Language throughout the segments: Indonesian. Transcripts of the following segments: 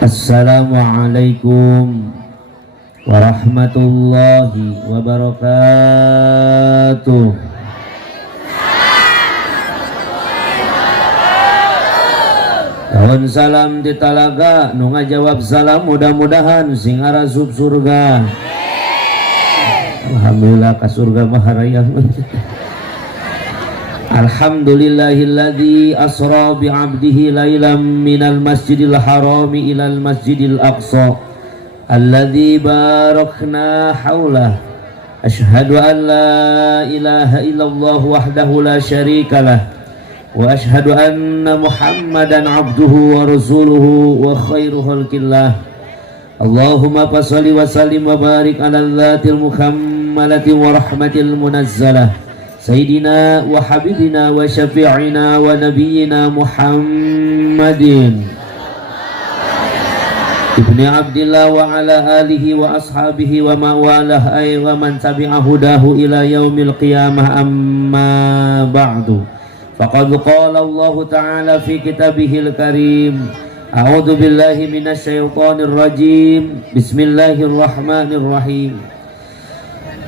Assalamualaikum warahmatullahi wabarakatuh. Tahun salam di talaga nu ngajawab salam mudah-mudahan sing arasub surga. Alhamdulillah ka surga maharaya. Alhamdulillahilladzi asra bi'abdihi lailam minal masjidil harami ilal masjidil aqsa alladzi barakna haulah. Asyhadu an la ilaha illallah wahdahu la syarikalah wa asyhadu anna muhammadan abduhu wa rasuluhu wa khairu khalqillah. Allahumma fassalli wa sallim wa barik ala dzatil muhammalati wa rahmatil munazzalah Sayyidina wa habibina wa syafi'ina wa nabiyyina Muhammadin Ibni Abdillah wa ala alihi wa ashabihi wa mawalah ay wa man tabi'a hudahu ila yaumil qiyamah amma ba'du. Faqad qala Allah ta'ala fi kitabihil karim a'udzu billahi minasy syaithanir rajim. Bismillahirrahmanirrahim.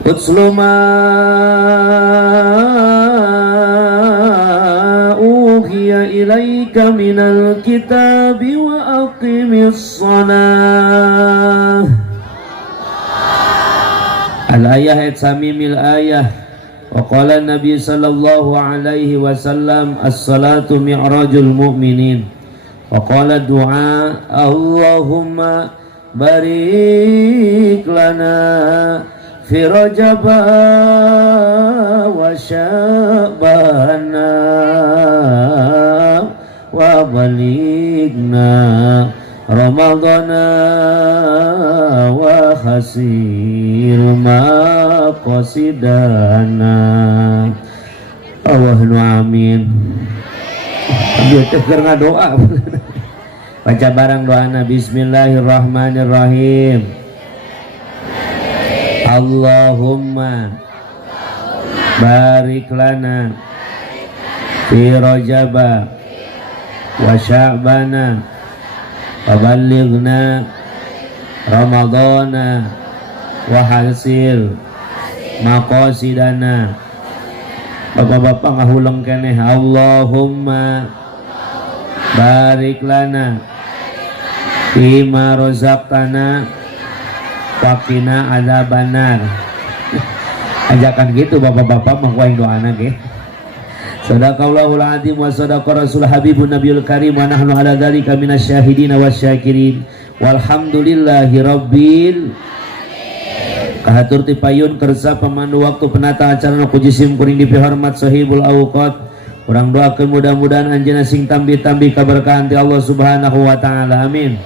Utslu ma uhiya ilaika minal kitabi wa aqimis shalah. Al-ayah ayat samimil ayah. Wa qala Nabi sallallahu alaihi wasallam as-salatu mi'rajul mu'minin. Wa qala du'a Allahumma barik lana fi rajaba wa sya'bana wa balighna ramadana wa khasir maqasidana. Allahumma amin. Dia tegar ngadoa. Baca barang doana. Bismillahirrahmanirrahim. Allahumma barik lana fi rajaba wa sya'bana wa ballighna ramadana wa hasil maqasidana. Bapak-bapak ngahulang keneh. Allahumma barik lana fima razaqtana waqina adzabannar. Ajakan gitu bapak-bapak mengkuain doana ge. Sadaqallahul azim wa sadaqa rasul habibun nabiyul karim wa nahnu ala dzalika minasyahidin wasyakirin walhamdulillahi rabbil kahatur ti payun kersa pemandu waktu penata acara nu kujisim kuring dipihormat sahibul awqat. Urang doakeun mudah-mudahan anjeunna sing tambi-tambi kaberkahan ti Allah Subhanahu wa taala. Amin.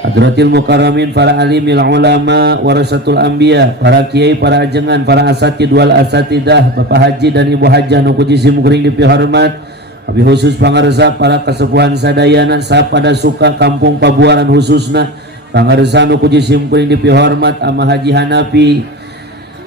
Hadratil mukarramin, para alimil ulama warasatul anbiya, para kiai, para ajengan, para asatid wal asatidah, bapak haji dan ibu hajah nu kujisim kuring dipihormat. Abi khusus pangarsa para kasepuhan sadayana sapada suka kampung Pabuaran khususna pangarsa nu kujisim kuring dipihormat ama Haji Hanafi,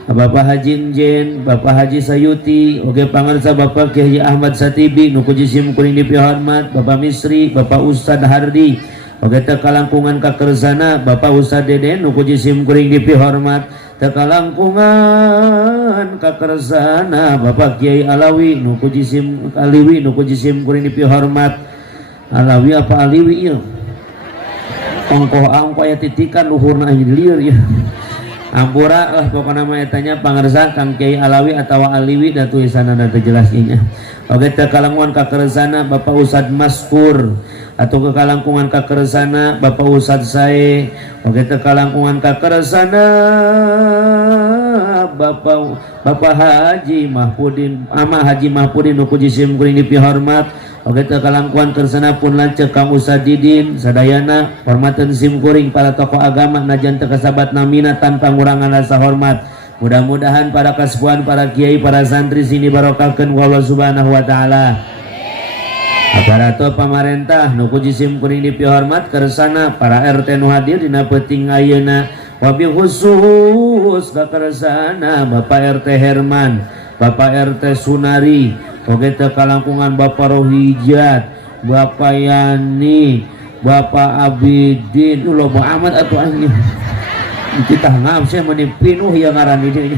Bapak Haji Njen, Bapak Haji Sayuti, oge pangarsa Bapak Kiai Ahmad Satibi nu kujisim kuring dipihormat, Bapak Misri, Bapak Ustad Hardi, oge teu kalangkungan kakersana Bapak Ustad Deden nu kujisim kuring dipihormat, teu kalangkungan kakersana Bapak Kiai Alawi nu kujisim Aliwi nu kujisim kuring dipihormat. Alawi apa Aliwi ieu? Ongkoh aya titikan luhurna lieur ya. Ampura lah pokokna mah etanya pangarsa Kang Kiai Alawi atawa Aliwi da tulisanna teu jelas ieu. Oge teu kalangkungan kakersana Bapak Ustad Maskur atau kekalangkungan kakersana Bapak Ustad Sae, oge teu kalangkungan kakersana Bapak Haji Mahpudin ama Haji Mahpudin nu kujisim kuring dipihormat. Oge teu kalangkuan kersana pun lanceuk Kang Ustad Didin sadayana hormateun sim kuring para tokoh agama najan teu kasabat namina tanpa ngurangan rasa hormat. Mudah-mudahan para kasepuhan, para kiai, para santri sini barokahkeun ku Allah Subhanahu wa taala. Aparatur pamarentah nu kujisim kuring dipihormat kersana para RT nu hadir dina peuting ayeuna, wabil khusus ka kersana Bapak RT Herman, Bapak RT Sunari, oge teu kalangkungan Bapak Rohijat, Bapak Yani, Bapak Abidin, loba amat atuh anjing. Kita ngam saya meni pinuh ya ngaran dieu.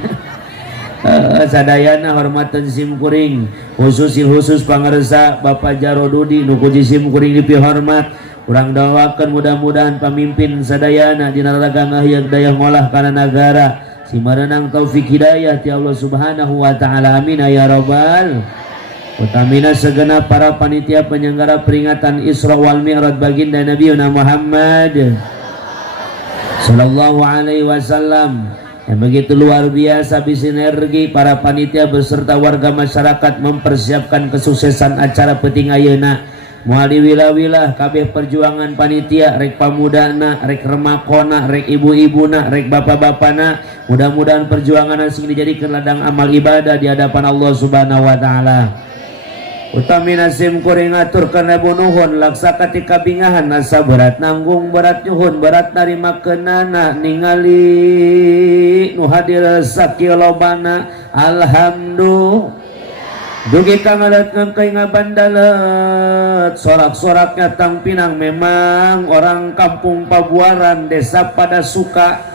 Sadayana hormatan simkuring khusus pangaresa Bapak Jarodudi nu kuji simkuring dipihormat urang doakeun mudah-mudahan pamimpin sadayana dina raraga ngahyeug daya ngolah kana nagara simarenang taufik hidayah ti Allah Subhanahu wa taala amin ya rabbal utamina segenap para panitia penyelenggara peringatan Isra wal Mi'raj baginda Nabiuna Muhammad sallallahu alaihi wasallam yang begitu luar biasa bisinergi para panitia beserta warga masyarakat mempersiapkan kesuksesan acara penting ayeuna moal di wilah-wilah kabeh perjuangan panitia rek pamudana rek remakona rek ibu-ibuna rek bapak-bapana mudah-mudahan perjuangan sing dijadikeun ladang amal ibadah di hadapan Allah Subhanahu wa taala. Utamina simkuring ngaturkeun rebu nuhun laksa katika bingahan asa berat nanggung berat nyuhun berat narimakeunana ningali nu hadir sakilobana alhamdulillah dugi ka ngadatkeun kay ngabandalet sorak-soraknya tang pinang memang orang kampung Pabuaran desa pada suka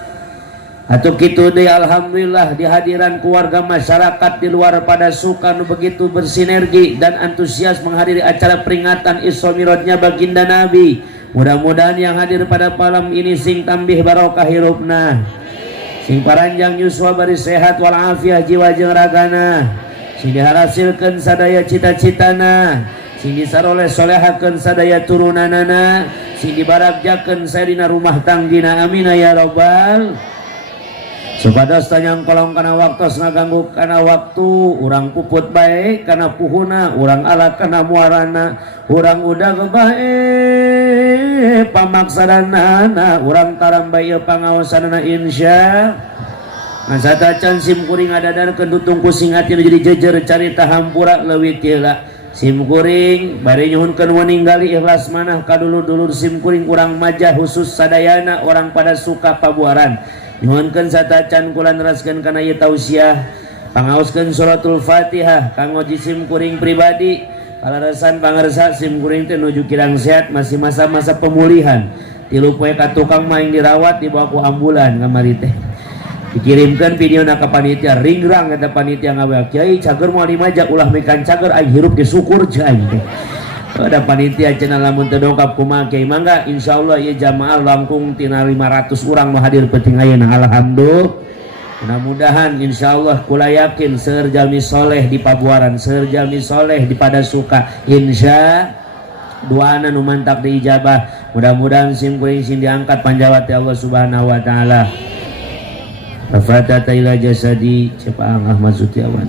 atuh kitu deui alhamdulillah dihadiran keluarga masyarakat di luar pada suka nu begitu bersinergi dan antusias menghadiri acara peringatan Isra Mi'rajnya baginda Nabi. Mudah-mudahan yang hadir pada malam ini sing tambih barokah hirupna, sing paranjang yuswa bari sehat wal afiah jiwa jeung ragana, sing dihasilkeun sadaya cita-citana, sing disaroleh solehakeun sadaya turunanana, sing dibarakjakeun sadina rumah tanggina amin ya rabbal. Supados tanyang kolong kana waktu ngaganggu kana waktu urang puput bae kana puhuna urang alat kana muarana urang udah bae pamaksadana urang taram bae pangaosanana insya ngasatacan simkuring adadarkeun dutung kusing hati jadi jejer carita hampura leuwih tila simkuring bari nyuhunkeun waninggali ikhlas manah kadulur-dulur simkuring urang majah khusus sadayana orang pada suka Pabuaran nyuhunkeun satacan kula neraskeun kana ieu tausiah pangaoskeun suratul Fatihah kanggo simkuring pribadi kalaresan pangarsa simkuring teh nuju kirang sehat masih masa-masa pemulihan 3 poe ka tukang maing dirawat dibawa ku ambulan kamari teh dikirimkeun videona ka panitia ringrang eta panitia ngawe kiai cager moal dimajak ulah mekan cager aing hirup ge syukur cai ada panitia cenah lamun teu dongkap kumaha kiai mangga insyaallah ieu jamaah langkung tina 500 urang nu hadir penting ayeuna alhamdulillah mudah-mudahan insyaallah kula yakin seueur jalmi soleh di Pabuaran seueur jalmi soleh di Padasuka insya doana nu mantap diijabah mudah-mudahan simkuring sing diangkat panjawat ti Allah Subhanahu wa taala Rafatata ila jasadi Cepaang Ahmad Sutiawan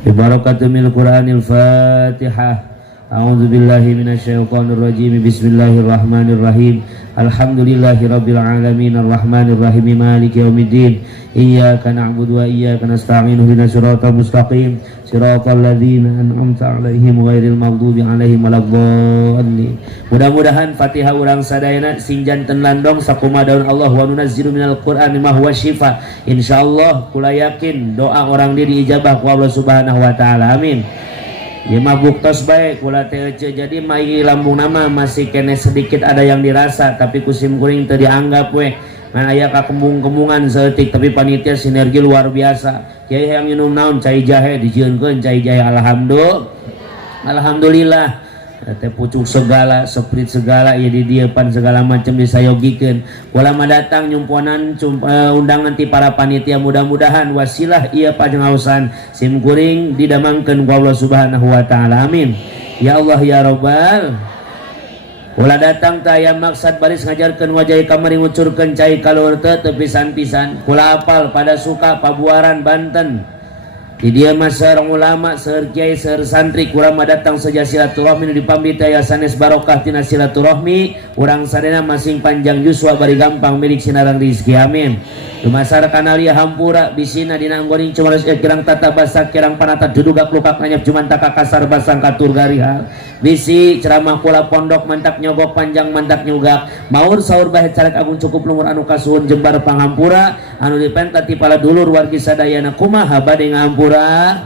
Bibarakatumil Qur'anil Fatihah. A'udzu billahi minasyaitonir rajim. Bismillahirrahmanirrahim. Alhamdulillahirabbil alamin arrahmanir rahim maliki yaumiddin. Iyyaka na'budu wa iyyaka nasta'in ihdinas siratal mustaqim siratal ladzina an'amta 'alaihim ghairil maghdubi 'alaihim waladdallin. Mudah-mudahan Fatihah urang sadayana sing janten landong sakumadaun Allah wa nunazzilu minal Qur'ani ma huwa syifa. Insyaallah kula yakin doa orang dia diijabah ku Allah Subhanahu wa taala. Amin. Ya mabuk tos baik kula teh jadi mai lambung nama masih kene sedikit ada yang dirasa tapi kusim kuring teu dianggap we ngan aya kakembung-kembungan seeutik tapi panitia sinergi luar biasa kiai hayang minum naon cai jahe dijieunkeun cai jahe alhamdulillah teh pucuk segala seprit segala ieu di dieu pan segala macam disayogikeun kula mah datang nyumponan undangan ti para panitia mudah-mudahan wasilah ieu pangaosan simkuring didamangkeun ku Allah Subhanahu wa taala amin ya Allah ya rabbal kula datang teh aya maksad baris ngajarkeun wajah kamari ngucurkeun cai kalur teh pisan-pisan kula apal pada suka Pabuaran Banten di dia masa orang ulama seueur kiai seueur santri kurang datang saja silaturahmi nu dipamit aya sanes barokah tina silaturahmi urang sadena masing panjang yuswa bari gampang milik sinarang rezeki amin dumasar kana lieu hampura bisina dina anggoning cumaros kirang tata basa kirang panata dudugak lukak nanyap cuman taka kasar basang katur garihal bisi ceramah kula pondok mantak nyogok panjang mantak nyugak maur saur bae carek agung cukup lumur anu kasuhun jembar panghampura anu dipenta ti pala dulur wargi sadayana kumaha bade ngampura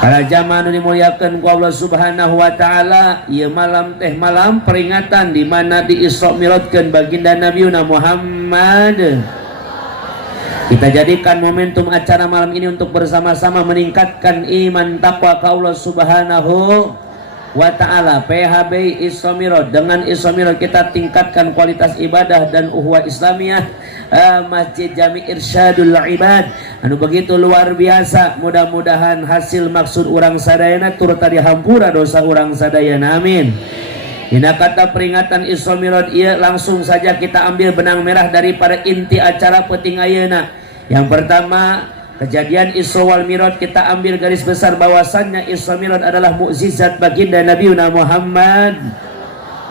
para jamaah anu dimuliakeun ku Allah Subhanahu wa taala. Ieu malam teh malam peringatan di mana di Isra Mi'rajkeun baginda Nabiuna Muhammad. Kita jadikan momentum acara malam ini untuk bersama-sama meningkatkan iman takwa ke Allah Subhanahu wa ta'ala. PHB Isra Mi'raj, dengan Isra Mi'raj kita tingkatkan kualitas ibadah dan uhwah Islamiyah Masjid Jami Irsyadul Ibad anu begitu luar biasa. Mudah-mudahan hasil maksud urang sadayana turut tadi hampura dosa urang sadayana, amin. Dina kata peringatan Isra Mi'raj ieu langsung saja kita ambil benang merah daripada inti acara penting ayeuna. Yang pertama, kejadian Isra wal Mi'raj kita ambil garis besar bahwasannya Isra Mi'raj adalah mukjizat baginda Nabiuna Muhammad.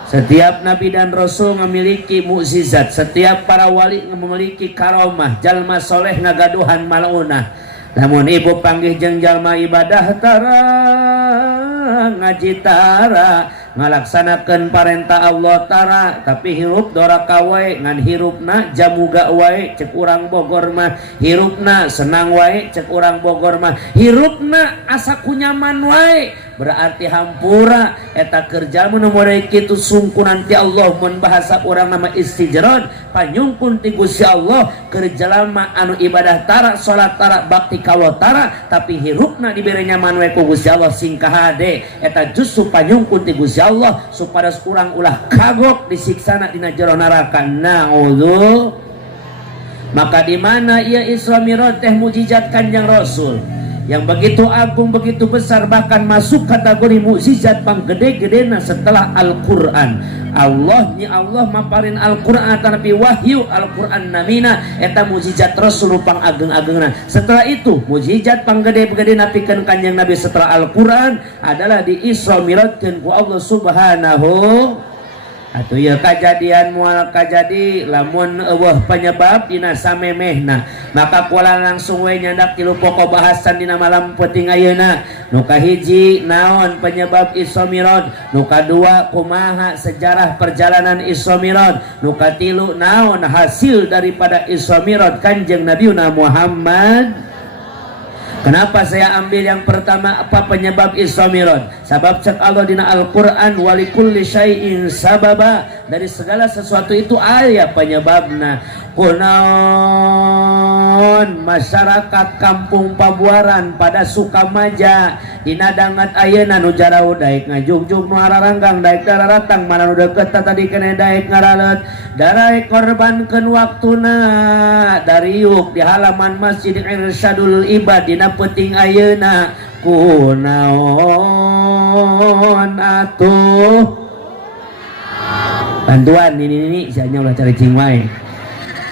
Setiap nabi dan rasul memiliki mukjizat, setiap para wali memiliki karomah, jalma soleh ngagaduhan malaunah. Namun ibu panggih jeung jalma ibadah tara ngaji tara ngalaksanakeun parentah Allah tara, tapi hirup doraka wae ngan hirupna jamuga wae cek urang Bogor mah, hirupna senang wae cek urang Bogor mah, hirupna asa kunyaman wae, berarti hampura eta kerja mun model kitu sungkunan ti Allah. Mun bahasa urang nama istijrad panyungkun ti Gusti Allah keur jalma anu ibadah tara salat tara bakti ka Allah tara, tapi hirupna dibere nyaman wae ku Gusti Allah singkah hade eta justru panyungkun ti Gusti Allah supados urang ulah kagok disiksana dina jero neraka. Naudzu. Maka di mana ia Isra Mi'raj teh mukjizat Kanjeng Rasul yang begitu agung, begitu besar, bahkan masuk kategori mukjizat panggede-gedena setelah Al-Qur'an. Allah maparin Al-Qur'an tapi wahyu Al-Qur'an namina eta mukjizat Rasul pang ageng-agengna. Setelah itu mukjizat panggede-gedena pikeun Kanjeng Nabi setelah Al-Qur'an adalah di Isra Mi'rajkeun ku Allah Subhanahu. Atuh ya kajadian mual kajadi lamun eueuh penyebab dina samemehna, maka kula langsung we nyandak tilu pokok bahasan dina malam penting ayeuna. Nu kahiji naon penyebab Isra Mi'raj, nu kadua kumaha sejarah perjalanan Isra Mi'raj, nu katilu naon hasil daripada Isra Mi'raj Kanjeng Nabiuna Muhammad. Kenapa saya ambil yang pertama, apa penyebab Isra Mi'raj? Sabab cek Allah dina Al-Qur'an walikulli syai'in sababa, dari segala sesuatu itu aya penyebabna. Kunaon masyarakat kampung Pabuaran pada Sukamaja dina dangat ayeuna nu jarau daek ngajugjug nu araranggang daek dararatang mana nu deukeut tadi kene daek ngaralet daek korbankeun waktuna dariuk di halaman Masjid Irsyadul Ibad dina penting ayeuna. Kunaon atuh bantuan ini sianya ulah cari cing wae.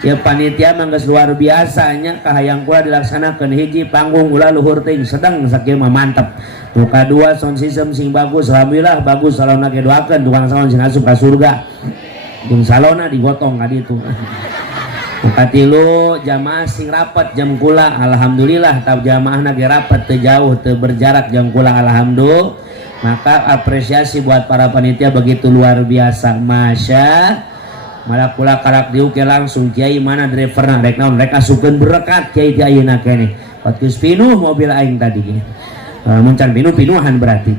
Ya panitia manggas luar biasanya kahayang kula dilaksanakeun hiji panggung ulah luhur teuing sedang sakieu mah mantep. Nu kadua sound system sing bagus alhamdulillah bagus, salona ge doakeun tukang salon sing asup ka surga. Jeung salona digotong ka ditu. Nu katilu jamaah sing rapat jam kula alhamdulillah tah jamaahna ge rapat teu jauh teu berjarak jam kula alhamdulillah. Maka apresiasi buat para panitia begitu luar biasa, masya. Malah kula karak diuke langsung kiai mana driverna rek naon rek asukeun berkat kiai ti ayeuna keneh. Patus pinuh mobil aing tadi. Mun can pinuhan berarti.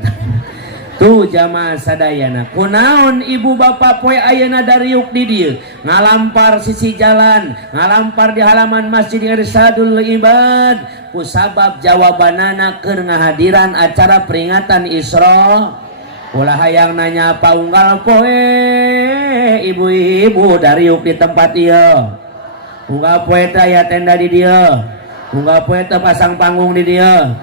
Tuh jamaah sadayana. Kunaon ibu bapak poe ayeuna dariuk di dieu ngalampar sisi jalan, ngalampar di halaman Masjid Irsyadul Ibad kusabab jawabanana keur ngahadiran acara peringatan Isra. Ulah hayang nanya paunggal poe ibu-ibu dariuk di tempat ieu. Unggal poe teh aya tenda di dieu. Unggal poe teh pasang panggung di dieu.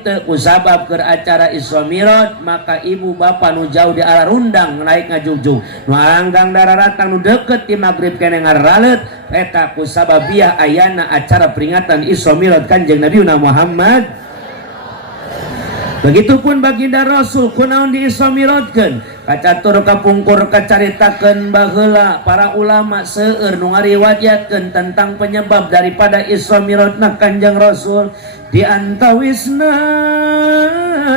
Teu kusabab keur acara Isra Mi'raj maka ibu bapak nu jauh di arah rundang naik ngajugjug. Nu alanggang dararatang nu deukeut ti magrib keneh ngaraleut eta kusababiah ayana acara peringatan Isra Mi'raj Kanjeng Nabiuna Muhammad. Begitupun baginda Rasul kunaon di Isra Mi'rajkeun kacatur kapungkur kacaritakeun baheula para ulama seueur nu ngariwayatkeun tentang penyebab daripada Isra Mi'rajna Kanjeng Rasul. Di antawisna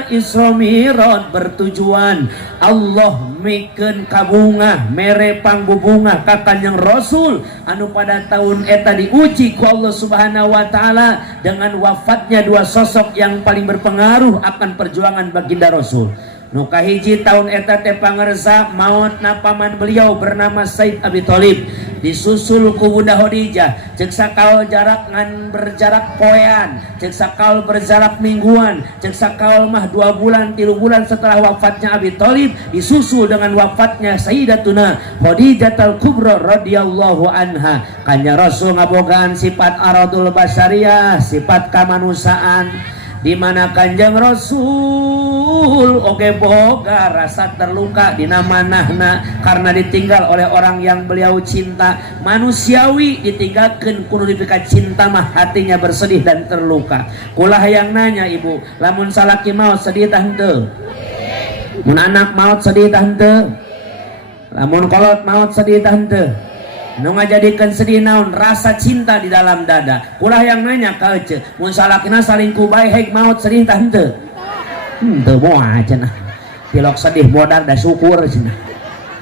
Isra Mi'raj bertujuan Allah mikeun kabungah mere pangbubungah ka Kanjeng Rasul anu pada tahun eta diuji ku Allah Subhanahu wa taala dengan wafatnya dua sosok yang paling berpengaruh akan perjuangan baginda Rasul. Nu kahiji tahun eta teh pangarsa mautna paman beliau bernama Said Abi Thalib, disusul ku Bunda Khadijah, ceuk sakaul jarak ngan berjarak poean, ceuk sakaul berjarak mingguan, ceuk sakaul mah 2 bulan 3 bulan setelah wafatnya Abi Thalib, disusul dengan wafatnya Sayyidatuna Khadijah Al-Kubra radhiyallahu anha. Kanjeng Rasul ngabogaan sifat aradul basyariyah, sifat kemanusiaan, di mana Kanjeng Rasul oge boga rasa terluka dina manahna karena ditinggal oleh orang yang beliau cinta. Manusiawi ditinggalkeun kudu dipika cinta mah hatinya bersedih dan terluka. Kulah yang nanya ibu, lamun salaki maut sedih tah henteu? Mun anak maut sedih tah henteu? Lamun kolot maut sedih tah henteu? Nu ngajadikeun sedih naon? Rasa cinta di dalam dada. Ulah yang nanya ka ece, mun salakina salingkuh bae hek maut sedih tah henteu? Henteu moal cenah. Tilok sedih modal da syukur cenah.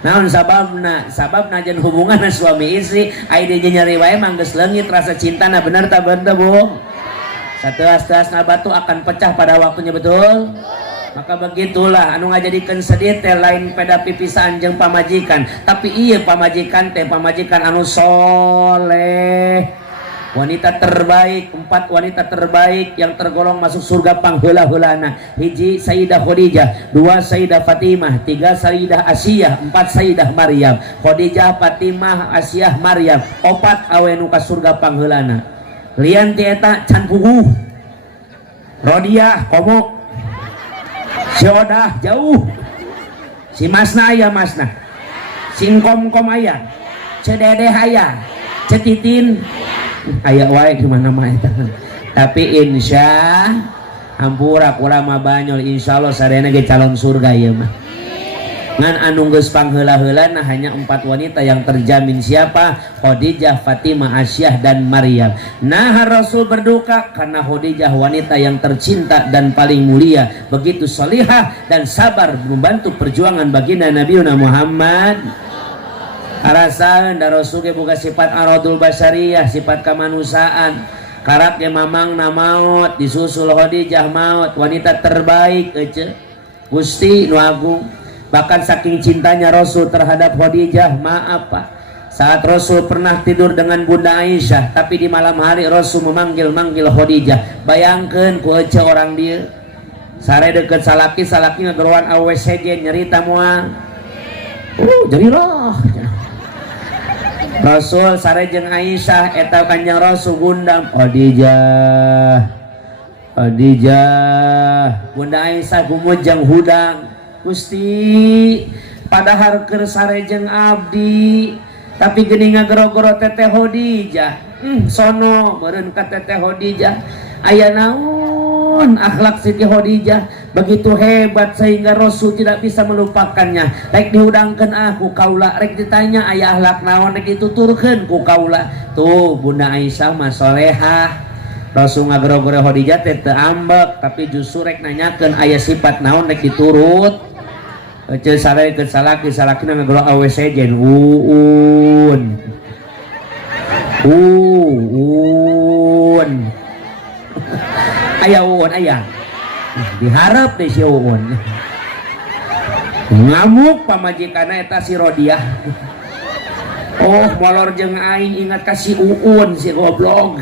Naon sababna? Sababna jen hubungan suami istri aya di nyeri wae mah geus leungit rasa cintana, bener tah bener bohong? Sateas-teasna batu akan pecah pada waktunya, betul? Maka begitulah anu ngajadikeun sedih teh lain peda pipisan jeung pamajikan, tapi ieu pamajikan teh pamajikan anu soleh. Wanita terbaik, 4 wanita terbaik yang tergolong masuk surga pangheula-heulana. Hiji Sayyidah Khadijah, 2 Sayyidah Fatimah, 3 Sayyidah Asiyah, 4 Sayyidah Maryam. Khadijah, Fatimah, Asiyah, Maryam, 4 awe nu ka surga pangheulana. Lian ti eta can puguh. Rodiah komo. Si Odah jauh, si Masna aya Masna, si Kom aya, Cedede aya, Cetitin aya wae di mana-mana eta. Tapi insya hampura ulama Banyol insyaallah sadayana ge calon surga ieu mah. Ngan anu geus pangheula-heulana hanya 4 wanita yang terjamin, siapa? Khadijah, Fatimah, Asyah dan Maryam. Nah, Rasul berduka karena Khadijah wanita yang tercinta dan paling mulia, begitu salihah dan sabar membantu perjuangan baginda Nabiuna Muhammad. Arasaeun da Rasul ge boga sifat aradul basyariyah, sifat kemanusiaan. Karak ge mamangna maut, disusul Khadijah maut, wanita terbaik ece. Gusti nu agung. Bahkan saking cintanya Rasul terhadap Khadijah, maaf Pak, saat Rasul pernah tidur dengan Bunda Aisyah, tapi di malam hari Rasul memanggil-manggil Khadijah. Bayangkeun ku ece orang dia sare deket salaki, salaki ngageruan awe sejen nyerita moal. Jadi roh. Rasul sare jeung Aisyah eta Kanjeng Rasul gundam Khadijah. Khadijah. Bunda Aisyah gumujang hudang. Gusti padahal keur sare jeung abdi tapi geuning ngagero-gero teteh Khadijah. Sono meureun ka teteh Khadijah. Aya naon akhlak Siti Khadijah begitu hebat sehingga Rasul tidak bisa melupakannya. Rek dihudangkeun aku kaula, rek ditanya aya akhlak naon rek dituturkeun ku kaula. Tuh Bunda Aisyah mah salehah. Rasul ngagero-gero Khadijah teh teu ambek, tapi justru rek nanyakeun aya sifat naon rek diturut. Ece sare ke salaki, salakina ngagero awe sejen uun. Aya uun aya. Diharap deh si uun. Ngamuk pamajikanna eta si Rodiah. Oh, molor jeung aing ingat ka si uun si goblok.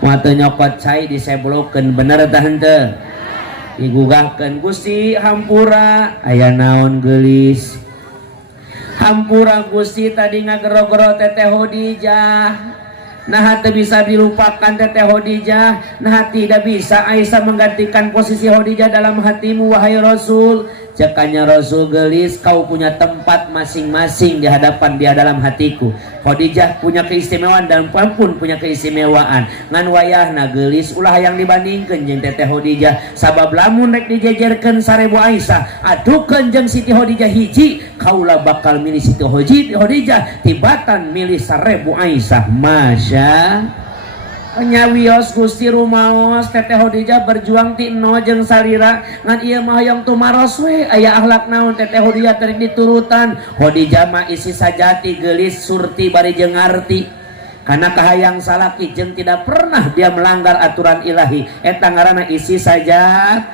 Moal teu nyokot cai diseblokeun bener tah henteu? Digugahkeun Gusti hampura aya naon geulis. Hampura Gusti tadi ngagero-gero teteh Khadijah. Nah teu bisa dilupakan teteh Khadijah. Nah tidak bisa Aisyah menggantikan posisi Khadijah dalam hatimu wahai Rasul. Cekanya Rasul gelis, kau punya tempat masing-masing di hadapan dia dalam hatiku. Khadijah punya keistimewaan dan pun punya keistimewaan. Ngan wayahna gelis ulah yang dibandingkeun jeung teteh Khadijah. Sabab lamun rek dijejerkeun sarebu Aisyah, adukeun jeung Siti Khadijah hiji, kaula bakal milih Siti Khadijah tibatan milih sarebu Aisyah. Masya nyawios Gusti rumaos Teteh Khadijah berjuang ti eno jeung salira ngan ieu mah hoyong tumaros we aya akhlak naon Teteh Khadijah teu diturutan. Khadijah mah isi sajati geulis surti bari jeung ngarti karena kahayang salaki jeung tidak pernah dia melanggar aturan ilahi eta ngaranna isi sajat.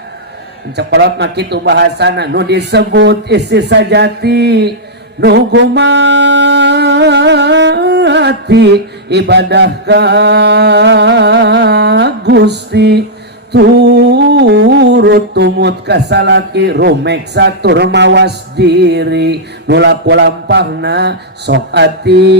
Cekolot mah kitu bahasana nu disebut isi sajati nu gumati ibadah ka Gusti turut tumut kasalaki rumek satur mawas diri nulaku lampahna sok ati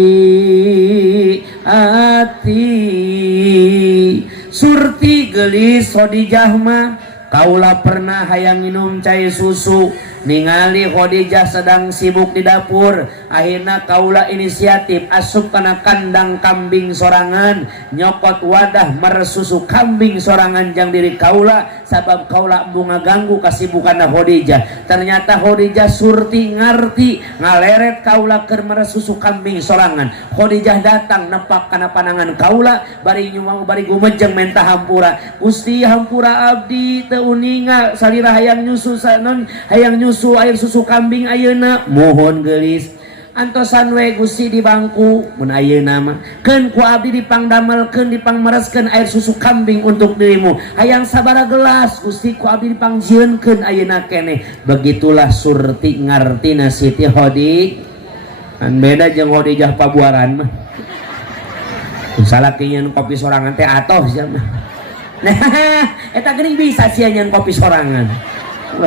surti gelis Khadijah mah kaula pernah hayang minum cai susu ningali Khadijah sedang sibuk di dapur akhirna kaula inisiatif asup kana kandang kambing sorangan nyokot wadah meresusu kambing sorangan jang diri kaula sabab kaula bunga ganggu kasibukan Khadijah. Ternyata Khadijah surti ngarti ngaleret kaula keur meresusu kambing sorangan. Khadijah datang nepak kana panangan kaula bari nyumang bari gumejeng mentah hampura Gusti hampura abdi teu uninga salira hayang nyusu sanon hayang nyusu air susu kambing ayeuna mohon geulis antosan we Gusti di bangku mun ayeuna mah keun ku abdi dipangdamelkeun dipangmereskeun air susu kambing untuk dirimu hayang sabaraha gelas Gusti ku abdi dipangjieunkeun ayeuna keneh. Begitulah surti ngartina Siti Khadijah kan beda jeung Khadijah pabuaran mah salaki nyeun kopi sorangan teh atoh sia mah nah eta geuning bisa sia nyeun kopi sorangan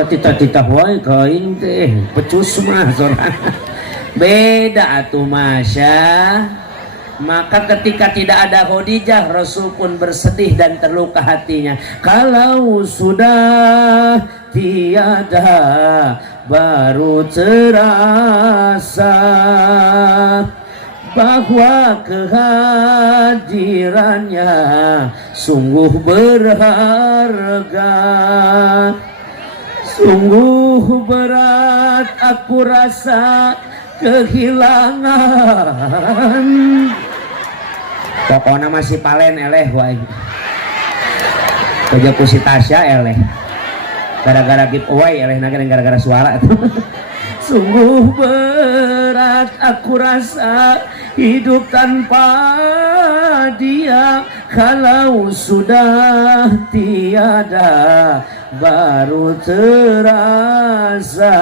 tita-tita wae kain teh pecus mah sorangan beda atuh Masya. Maka ketika tidak ada Khadijah Rasul pun bersedih dan terluka hatinya. Kalau sudah tiada baru terasa bahwa kehadirannya sungguh berharga. Sungguh berat aku rasa kehilangan. Pokoknya masih palen eleh wae. Kerja ku si Tasya eleh. Gara-gara giveaway eleh na gara-gara suara itu. Sungguh berat aku rasa hidup tanpa dia. Kalau sudah tiada baru terasa.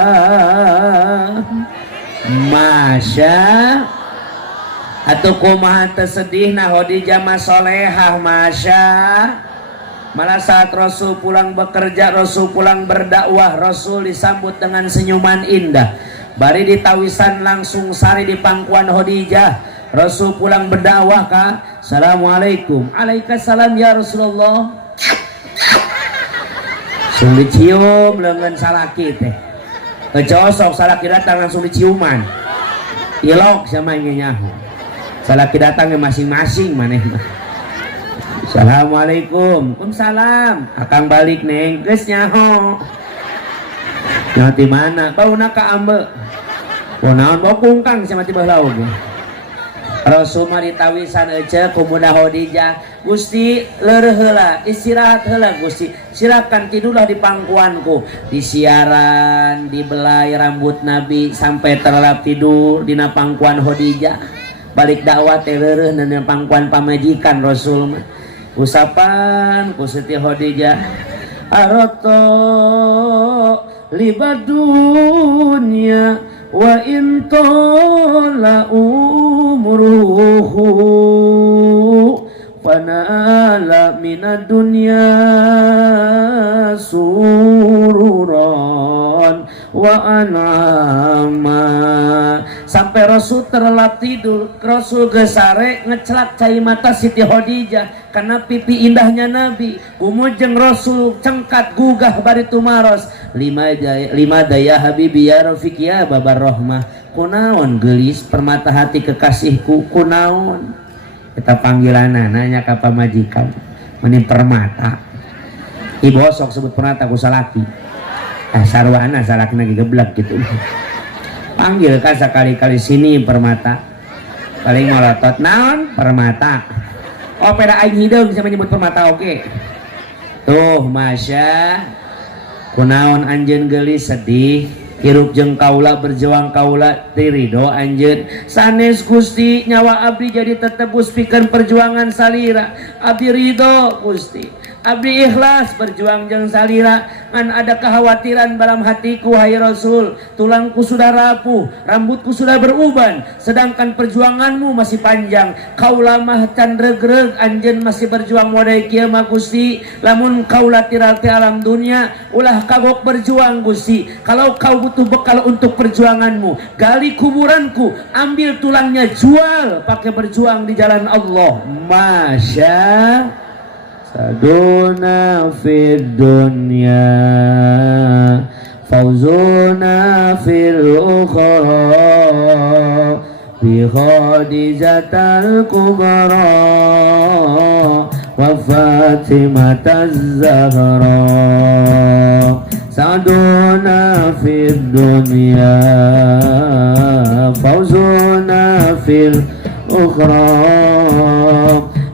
Masya atau kumaha tersedih nah Khadijah mah solehah. Masya malah saat Rasul pulang bekerja, Rasul pulang berdakwah, Rasul disambut dengan senyuman indah. Bari ditawisan langsung sari di pangkuan Khadijah. Rasul pulang berdakwah ka Assalamualaikum. Waalaikumsalam ya Rasulullah. Langsung dicium lengan salaki teh kecosok salaki datang langsung diciuman ilok sama nyaho salaki datangnya masing-masing maneh mah. Assalamualaikum. Waalaikumsalam. Akang balik neng geus nyaho nyaho ti mana bauna ka ambe kunaon bawa kungkang sama tibah lauk. Rasul mah ditawisan ece pemuda Khadijah. Gusti leureuh heula istirahat heula Gusti silakan tidurlah di pangkuanku. Disiaran dibelai rambut Nabi sampai terlelap tidur dina pangkuan Khadijah. Balik dakwah teh leureuh dina pangkuan pamajikan Rasul mah. Usapan ku Siti Khadijah arato libadunya wa in tola umruhu fanala minad dunya sururan wa an'ama. Sampai Rasul terlelap tidur, Rasul gesare ngecelak cai mata Siti Khadijah karena pipi indahnya Nabi. Kumujeng Rasul cengkat gugah bari tumaros lima daya habibi ya rafiq ya babar rahmah. Kunaon geulis permata hati kekasihku kunaon kita panggilanna nanya ka pamajikan meni permata ibu sok sebut permata ku salaki sarwana salaki lagi geblak gitu panggil ka sekali-kali sini permata paling molotot naon permata Oh peda aing hideung sama nyebut permata oke. Tuh masya kunaon anjeun gelis sedih hirup jeung kaula berjuang kaula tirido anjeun sanes Gusti nyawa abdi jadi tetebus pikeun perjuangan salira abdi ridho Gusti abdi ikhlas berjuang jeung salira ngan ada kekhawatiran dalam hatiku hai Rasul tulangku sudah rapuh rambutku sudah beruban sedangkan perjuanganmu masih panjang kaula mah can regreg anjeun masih berjuang modai kieu mah Gusti lamun kaula tiral ti alam dunia ulah kagok berjuang Gusti kalau kau butuh bekal untuk perjuanganmu gali kuburanku ambil tulangnya jual pakai berjuang di jalan Allah masya saduna fid dunya fauzuna fil ukhra bi khadijatal kubra wa fatimataz zahra saduna fid dunya fauzuna fil ukhra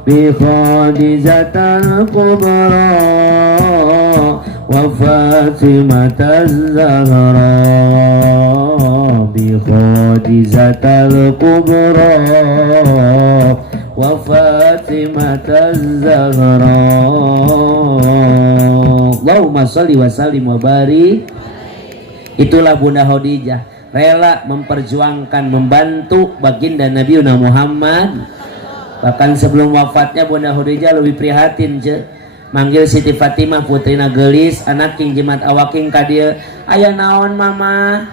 bi khadijatal kubra wa fatimataz zahra bi khadijatal kubra wa fatimataz zahra Allahumma sholli wa sallim wa barik. Itulah Bunda Khadijah rela memperjuangkan membantu baginda Nabi Muhammad. Bahkan sebelum wafatnya Bunda Khadijah lebih prihatin manggil Siti Fatimah putrina gelis anak king jimat awaking ka dieu aya naon mama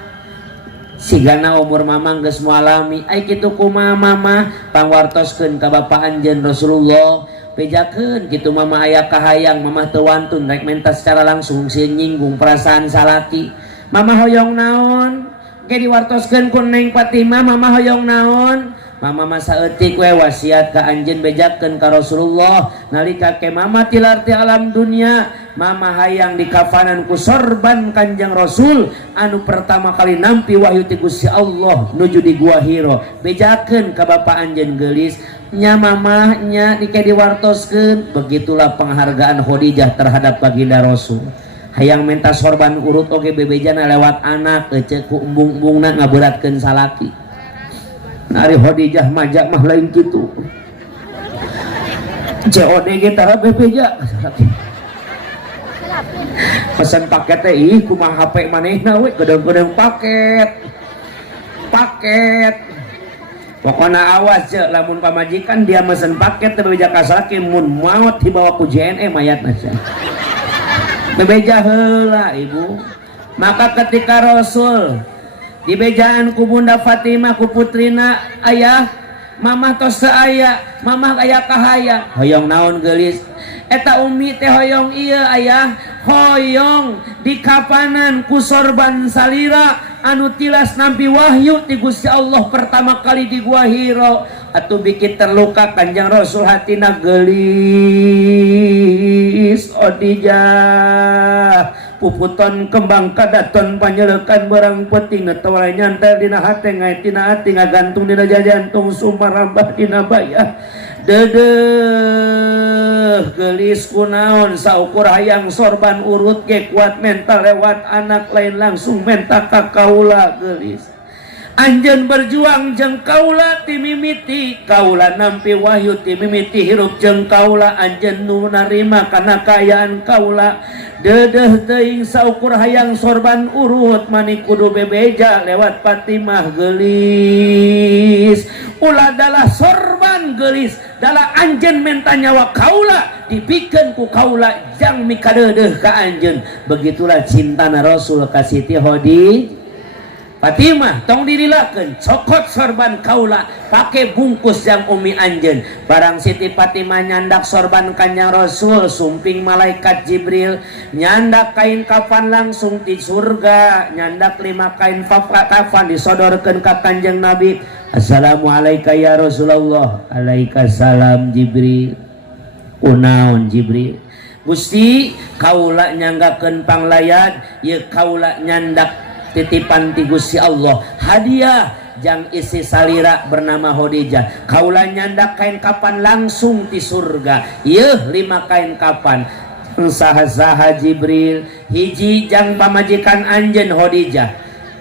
sigana umur mamang geus mualami ai kitu kumaha mama pangwartoskeun ka bapa anjeun Rasulullah bejakeun kitu mama aya kahayang mama teu wantun rek menta secara langsung sieun nyinggung perasaan salaki mama hoyong naon ge diwartoskeun ku Neng Fatimah mama hoyong naon mama masa etik we wasiat ka anjeun bejakeun ka Rasulullah nalika ke mama tilar ti alam dunia mama hayang dikafanan ku sorban Kanjeng Rasul anu pertama kali nampi wahyu ti Gusti Allah nuju di Gua Hiro bejakeun ka bapa anjeun geulis nya mama nya dike diwartoskeun begitulah penghargaan Khadijah terhadap baginda Rasul hayang menta sorban urut oge bebejana lewat anak ece ku embung-embungna ngaberatkeun salaki Ari Khadijah majak mah lain gitu COD kita bebeja pesan paket teh ih kumaha HP manehna we gedeng-gedeng paket pokona awas ce lamun pamajikan dia mesen paket teh bebeja kasake mun maot dibawa ku JNE mayatna ce bebeja heula ibu maka ketika Rasul di bejaan ku Bunda Fatimah ku putrina ayah mamah tos teu aya mamah aya kahayang hoyong naon geulis eta umi teh hoyong ieu ayah hoyong di kapanan ku sorban salira anu tilas nampi wahyu ti Gusti Allah pertama kali di Gua Hiro atuh bikin terluka Kanjeng Rasul hatina geulis Khadijah puputon kembang kadaton panyelekan barang penting tawara nyantel dina hate ngai tina ati ngagantung dina jantung sumarambah dina bayah dedeh geulis kunaon saukur hayang sorban urut ge kuat mental lewat anak lain langsung menta ka kaula geulis anjeun berjuang jeung kaula ti mimiti kaula nampi wahyu ti mimiti hirup jeung kaula anjeun nu narima kana kaayaan kaula dedeh teuing saukur hayang sorban urut mani kudu bebeja lewat Fatimah geulis ulah dalah sorban geulis dalah anjeun menta nyawa kaula dipikeun ku kaula jang mikadeudeung ka anjeun begitulah cintana Rasul ka Siti Khadijah Fatimah tong dirilakeun cokot sorban kaula pake bungkus yang umi anjeun barang Siti Fatimah nyandak sorban Kanjeng Rasul sumping malaikat Jibril nyandak kain kafan langsung di surga nyandak 5 kain kafan disodorkeun ka Kanjeng Nabi Assalamualaikum ya Rasulullah alaikasalam Jibril kunaon Jibril Gusti kaula nyanggakeun panglayat ye kaula nyandak titipan ti Gusti Allah hadiah jang isi salira bernama Khadijah. Kaula nyanda kain kapan langsung di surga. Yeuh 5 kain kapan. Saha-saha Jibril, hiji jang pamajikan anjeun Khadijah.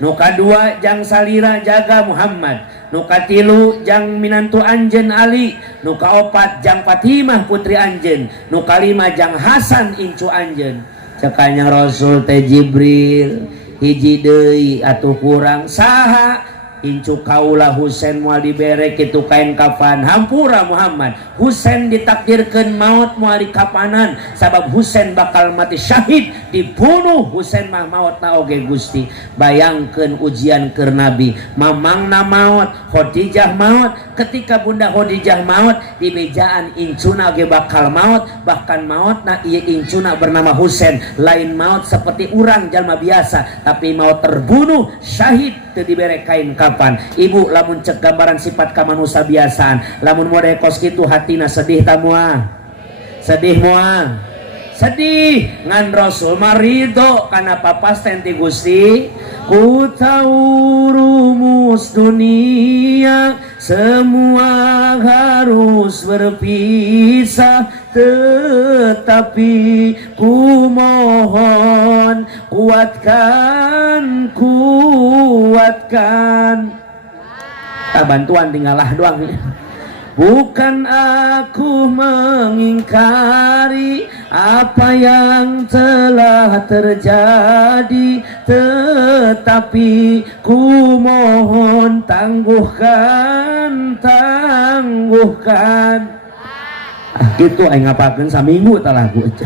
Nu kadua jang salira jaga Muhammad. Nu katilu jang minantu anjeun Ali. Nu kaopat jang Fatimah putri anjeun. Nu kalima jang Hasan incu anjeun. Cakanya Rasul teh Jibril, hiji deui atuh kurang saha incu kaula Husain moal dibere kitu kain kafan. Hampura Muhammad, Husain ditakdirkeun maut moal dikapanan sabab Husain bakal mati syahid dibunuh. Husain mah mautna oge Gusti. Bayangkeun ujian keur Nabi, mamangna maut, Khadijah maut. Ketika Bunda Khadijah maut, di bejaan incuna oge bakal maut, bahkan mautna ieu incuna bernama Husain. Lain maut seperti urang jalma biasa, tapi maut terbunuh syahid teu dibere kain kapan. Ibu lamun cek gambaran sifat kamanusa biasaan, lamun mode kos kitu hatina sedih ta moal? Sedih moal? Sedih. Ngan Rasul marido kana papasten ti Gusti. Ku tahu rumus dunia semua harus berpisah, tetapi ku mohon kuatkan bantuan tinggallah doang. Bukan aku mengingkari apa yang telah terjadi, tetapi ku mohon tangguhkan. Gitu aing ngapakeun saminggu tah lagu aja.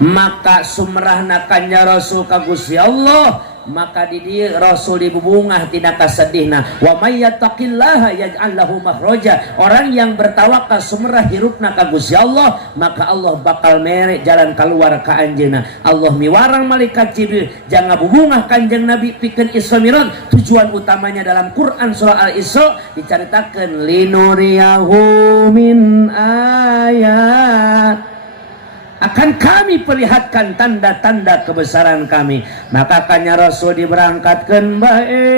Maka sumrahna kanya Rasul ka Gusti Allah, maka di dieu Rasul dibubungah tina kasedihna. Wa may yattaqillaha yaj'al lahu makhraja. Orang yang bertawakal sumrah hirupna ka Gusti Allah, maka Allah bakal mere jalan keluar ka anjeunna. Allah miwarang malaikat Jibril jangan bubungah Kanjeng Nabi pikeun Isra Mi'raj. Tujuan utamanya dalam Quran surah Al-Isra dicaritakeun linuriyahu min ayat, akan kami perlihatkan tanda-tanda kebesaran kami. Maka kanya Rasul diberangkatkan bae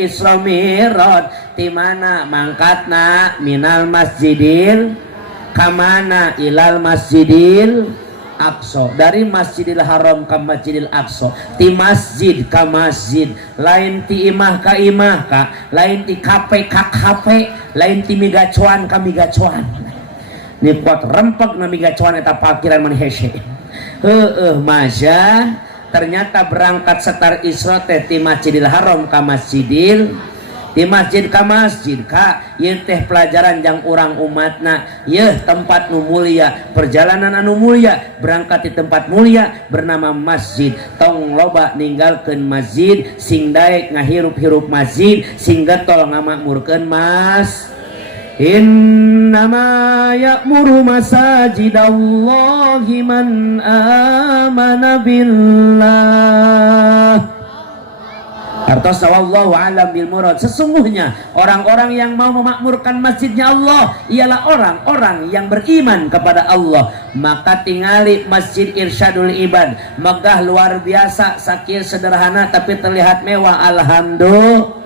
Isra Mi'raj. Di mana mangkatna? Minal masjidil kamana ilal masjidil Aqsa. Dari Masjidil Haram ke Masjidil Aqsa. Ti masjid ka masjid, lain ti imah ka imah ka, lain ti kafe ka kafe, lain ti migacuan ka migacuan. Ni kuat rempek na migacuan eta pakiran man hese. Maja ternyata berangkat setar Isra teh ti Masjidil Haram ka Masjidil, di masjid ka masjid ka ieu teh pelajaran jang urang umatna. Yeuh tempat nu mulia, perjalanan anu mulia, berangkat di tempat mulia bernama masjid. Tong loba ninggalkeun masjid, sing daek ngahirup-hirup masjid, sing getol ngamakmurkeun mas. Innama ya'muru masajidallahi man amana billah. Artos wallahu alam bil murad. Sesungguhnya orang-orang yang mau memakmurkan masjidnya Allah ialah orang-orang yang beriman kepada Allah. Maka tingali Masjid Irsyadul Ibad, megah luar biasa, saking sederhana tapi terlihat mewah. Alhamdulillah.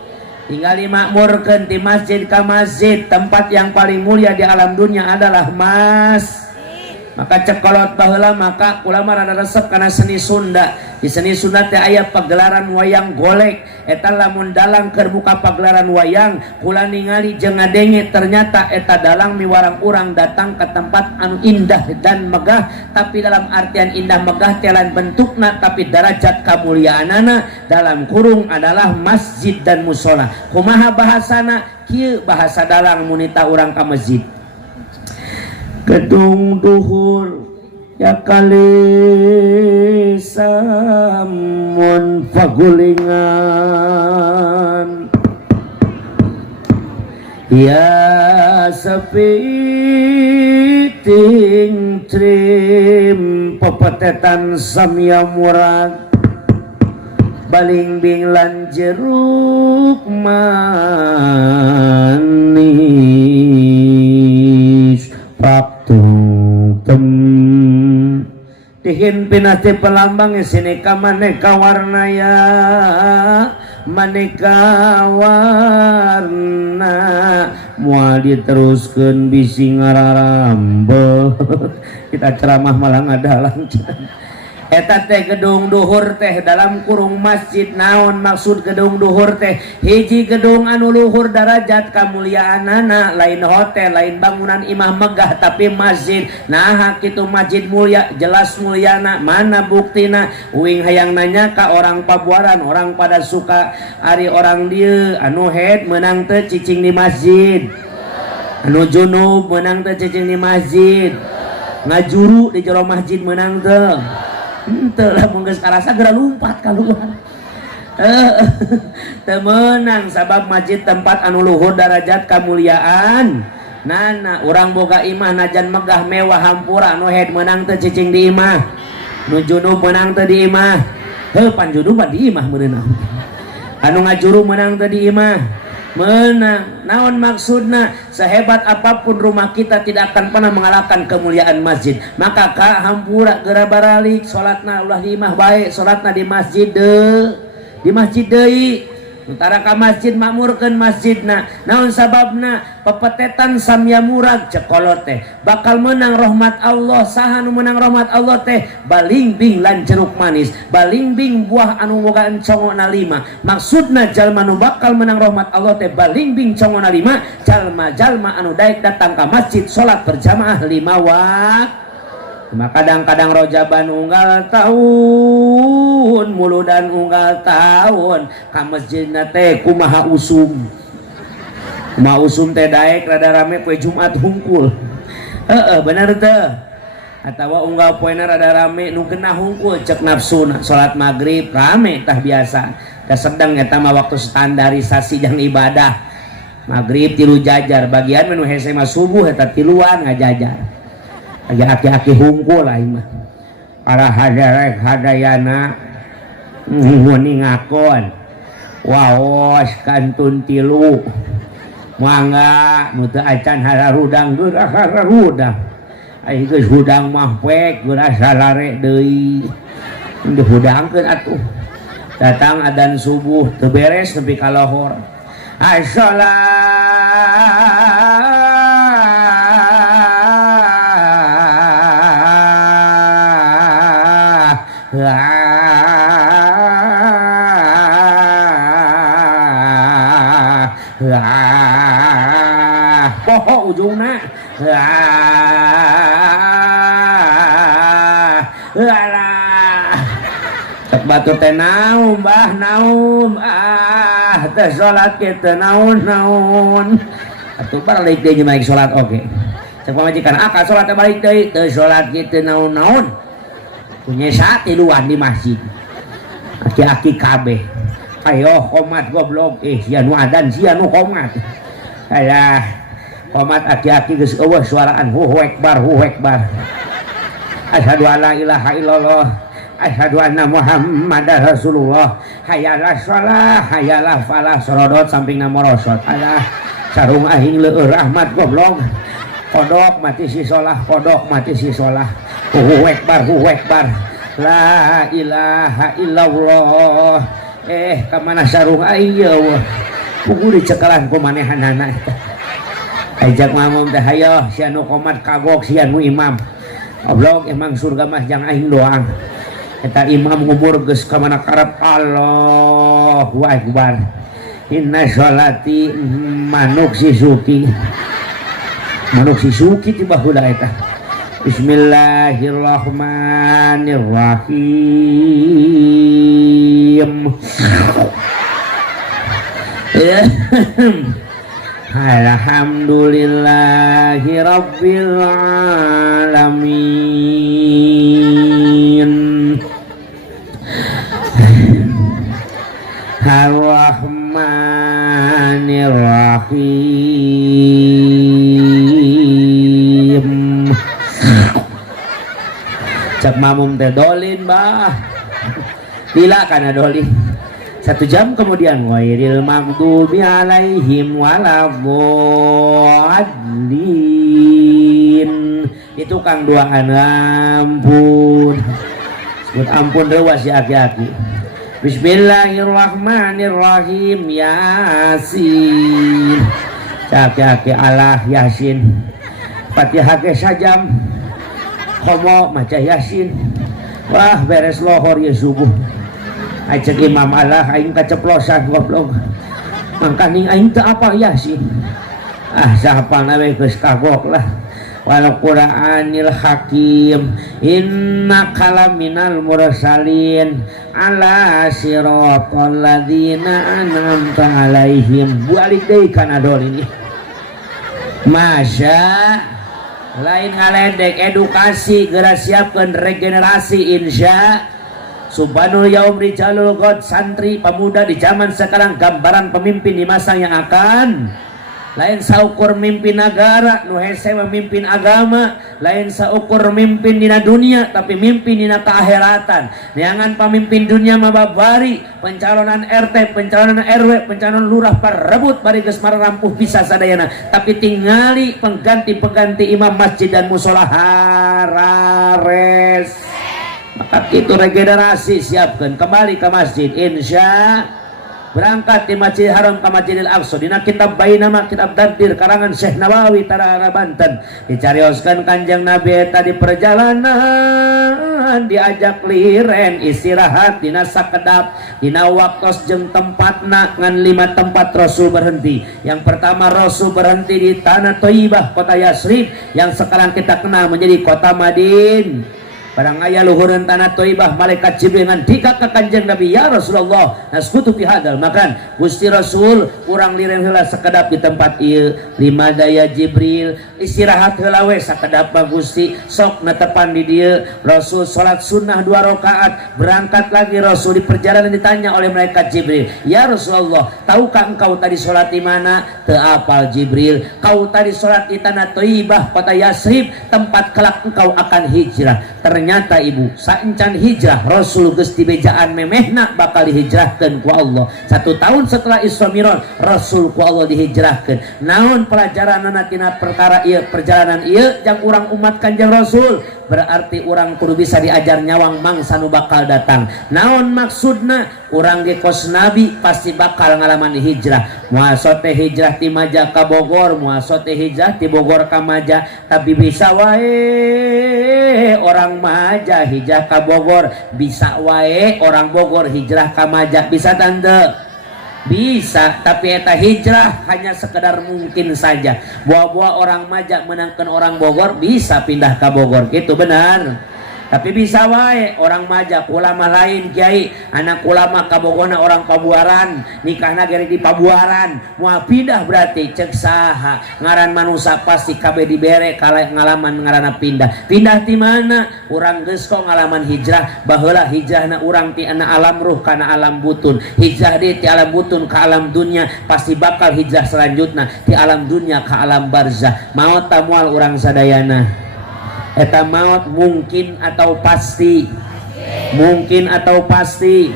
Tinggal dimakmurkan di masjid ke masjid. Tempat yang paling mulia di alam dunia adalah mas. Maka cekolot baheula maka ulama rada resep kana seni Sunda. Di seni Sunda teh aya pagelaran wayang golek. Eta lamun dalang keur buka pagelaran wayang, kula ningali jeung ngadenge ternyata eta dalang miwarang urang datang ke tempat anu indah dan megah, tapi dalam artian indah megah teh lain bentukna tapi derajat kamuliaanana dalam kurung adalah masjid dan musola. Kumaha bahasana? Kieu bahasa dalang munita urang ka masjid. Gedung duhur ya kali samun pagulingan, ya sepi ting trim pepetetan samya murad, balingbing lan jeruk manis dihin pinasti pelambang sini kamane kawarnaya maneka warna moal diteruskeun bisi ngararambe kita ceramah malah ngadalang eta teh gedung duhur teh dalam kurung masjid naon maksud gedung duhur teh hiji gedung anu luhur darajat kamuliaanana lain hotel lain bangunan imah megah tapi masjid nah kitu masjid mulia jelas mulyana mana buktina uing hayang nanya ka orang Pabuaran orang pada suka ari orang dieu anu head menang teu cicing di masjid anu junub menang teu cicing di masjid ngajuru di jero masjid menang teu henteu lah mun geus karasa geura lumpat keluar temenang sabab masjid tempat anu luhur darajat kamuliaan nana urang boga imah najan megah mewah hampura anu head menang teu cicing di imah nu junub menang teu di imah heuh pan junub di imah meureunna anu ngajuru menang teu di imah menang naon maksudna sehebat apapun rumah kita tidak akan pernah mengalahkan kemuliaan masjid maka ka hampura geura baralik salatna ulah di imah bae salatna di masjid deui utara ka masjid makmurkeun masjidna naon sababna pepetetan samya murag cekolot teh bakal menang rahmat Allah saha nu menang rahmat Allah teh balingbing lan jeruk manis balingbing buah anu boga encongona 5 maksudna jalma nu bakal menang rahmat Allah teh balingbing congona 5 jalma-jalma anu daek datang ka masjid salat berjamaah 5 waktu maka kadang-kadang rojaban unggal tahun muludan unggal tahun ka masjidna teh kumaha usum teh daek rada rame poe Jumat hungkul bener teh atawa unggal poena rada rame nu kena hungkul cek nafsuna salat maghrib rame tah biasa kasedeng eta mah waktu standarisasi jang ibadah maghrib tilu jajar bagian menu hese mah subuh eta tiluan ngajajar aki-aki hungkul lah imah para hadarek hadayana ngoni ngakon waos kantun tilu mangga nu teu acan hararudang geura hararudang ai geus hudang mah pek geura salare deui dihudangkeun atuh datang adzan subuh teu beres nepi ka lohor poho ujungna cek batu teh naon mbah naon teh salat kitu naon atuh balik deui naik salat oge cek pamajikan ka salat teh balik deui teu salat kitu naon punya saat tiluan di masjid aki-aki kabeh ayo komat goblok sia nu adan sia nu komat aya komat aki-aki geus eueuh suaraan Allahu akbar asyhadu alla ilaha illallah asyhadu anna muhammadar rasulullah hayalah shalah hayalah falah sorodot sampingna morosot alah sarung ahing leueur rahmat goblok kodok mati si sholah kodok mati si sholah Allahu akbar la ilaha illallah kamana sarung ayew pugu dicekalan ku manehanana ajak mamam teh hayo sia nu qomat kagok sia nu imam oblog emang surga mah jang aing doang eta imam ngubur geus ka mana karep Allahu akbar inna sholati manuk si suki ti baheula eta Bismillahirrahmanirrahim. Alhamdulillahi rabbil alamin. Ar-Rahmanir-Rahim. Cak mamum teh dolin bah lila kana dolin 1 jam kemudian wairil maghdubi alaihim waladdallin itu kang doangan ampun sebut ampun rewas si aki-aki Bismillahirrahmanirrahim. Yasin. Caki Allah Yasin. Fatihah ke sajam. Komo maca Yasin. Wah beres lohor ya subuh. Ajak Imam Allah aing kaceplosan goblok. Mangkaning aing teu apa Yasin. Sahapalna we geus kagok lah. Wal Qur'anil Hakim innaka laminal mursalin ala siratal ladzina an'amta alaihim. Balik deui kana dol ini. Masya lain ngaledek edukasi geura siapkeun regenerasi insya Subhanul Yaum Rijalul God santri pemuda di zaman sekarang gambaran pemimpin di masa yang akan. Lain saukur mimpin negara nu hese memimpin agama, lain saukur mimpin dina dunia tapi mimpin dina keakhiratan. Neangan pemimpin dunia mah babari, pencalonan RT, pencalonan RW, pencalonan lurah parebut bari geus marampuh bisa sadayana, tapi tingali pengganti imam masjid dan musola harares. Maka itu regenerasi siapkan kembali ke masjid insya berangkat di Masjid Haram ke Masjidil Aqsa dina kitab Bainama kitab Dardir karangan Syekh Nawawi Tarara Banten dicarioskan Kanjeng Nabi eta di perjalanan diajak liren istirahat dina sakedap dina waktos jeung tempatna ngan 5 tempat Rasul berhenti. Yang pertama Rasul berhenti di tanah Thayyibah kota Yasrib yang sekarang kita kenal menjadi kota Madinah. Barang aya luhureun tanah Thayyibah malaikat Jibril ngan dika ka Kanjeng Nabi ya Rasulullah naskutu fi hadal makan Gusti Rasul urang liren heula sakedap di tempat ieu lima daya Jibril istirahat heula we sakedap mah Gusti sok netepan di dieu. Rasul salat sunnah 2 rakaat berangkat lagi Rasul di perjalanan ditanya oleh malaikat Jibril ya Rasulullah tahukah engkau tadi salat di mana? Teu apal Jibril. Kau tadi salat di tanah Thayyibah kota Yasrib tempat kelak engkau akan hijrah. Ternyata ibu saencan hijrah Rasul geus dibejaan memehna bakal dihijrahkeun ku Allah. 1 tahun setelah Isra Mi'raj Rasul ku Allah dihijrahkeun. Naon pelajaranna tina perkara ieu perjalanan ieu jang urang umat Kanjeng Rasul? Berarti urang kudu bisa diajar nyawang mangsa nu bakal datang. Naon maksudna? Urang ge kos Nabi pasti bakal ngalaman hijrah. Moal teh hijrah ti Maja ka Bogor, moal teh hijrah ti Bogor ka Maja, tapi bisa wae orang Maja hijrah ka Bogor, bisa wae orang Bogor hijrah ka Maja, bisa tante? Bisa, tapi eta hijrah hanya sekedar mungkin saja. Buah-buah orang Majak menangkan orang Bogor bisa pindah ke Bogor, gitu benar. Tapi bisa wae orang Majak ulama lain kiai anak ulama kabogona orang Pabuaran nikahna gere di Pabuaran moal pindah berarti cek saha ngaran manusia pasti kabeh dibere kala ngalaman ngaranna pindah ti mana urang geus kok ngalaman hijrah baheula hijrahna urang ti ana alam ruh kana alam butun hijrah di alam butun ka alam dunya pasti bakal hijrah selanjutnya ti alam dunya ka alam barzah maot tamual urang sadayana. Eta maut mungkin atau pasti? Mungkin atau pasti?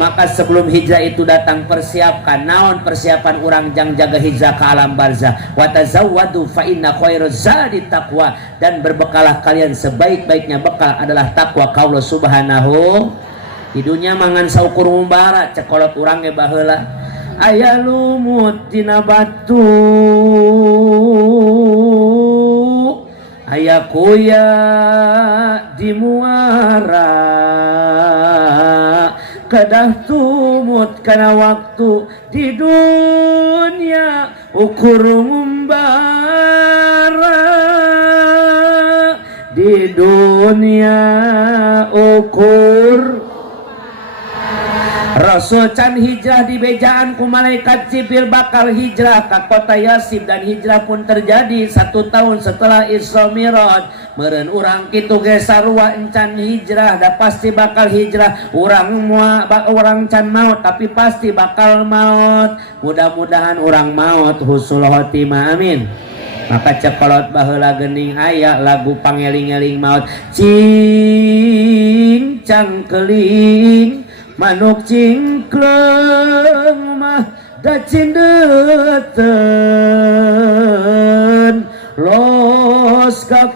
Maka sebelum hijrah itu datang persiapkan. Naon persiapan orang jang jaga hijrah ke alam barzah. Wa tazawwadu fa inna khairaz zadi taqwa. Dan berbekalah kalian sebaik-baiknya bekal adalah takwa ka Allah Subhanahu. Di dunia mangan saukur mubarak cekolot urang ge baheula. Aya lumut dina batu. Aya kuya di muara kedah tumut kana waktu di dunia ukur ngumbara di dunia ukur Rasul can hijrah di bejaan ku malaikat Jibril bakal hijrah ke kota Yasrib dan hijrah pun terjadi 1 tahun setelah Isra Mi'raj. Meureun urang kitu ge sarua encan hijrah da pasti bakal hijrah. Urang can maut tapi pasti bakal maut. Mudah-mudahan urang maut husnul khotimah amin. Maka cekolot baheula geuning aya lagu pangeling-eling maut cing cangkeling manuk cingkleng mah da cindeuteun los ka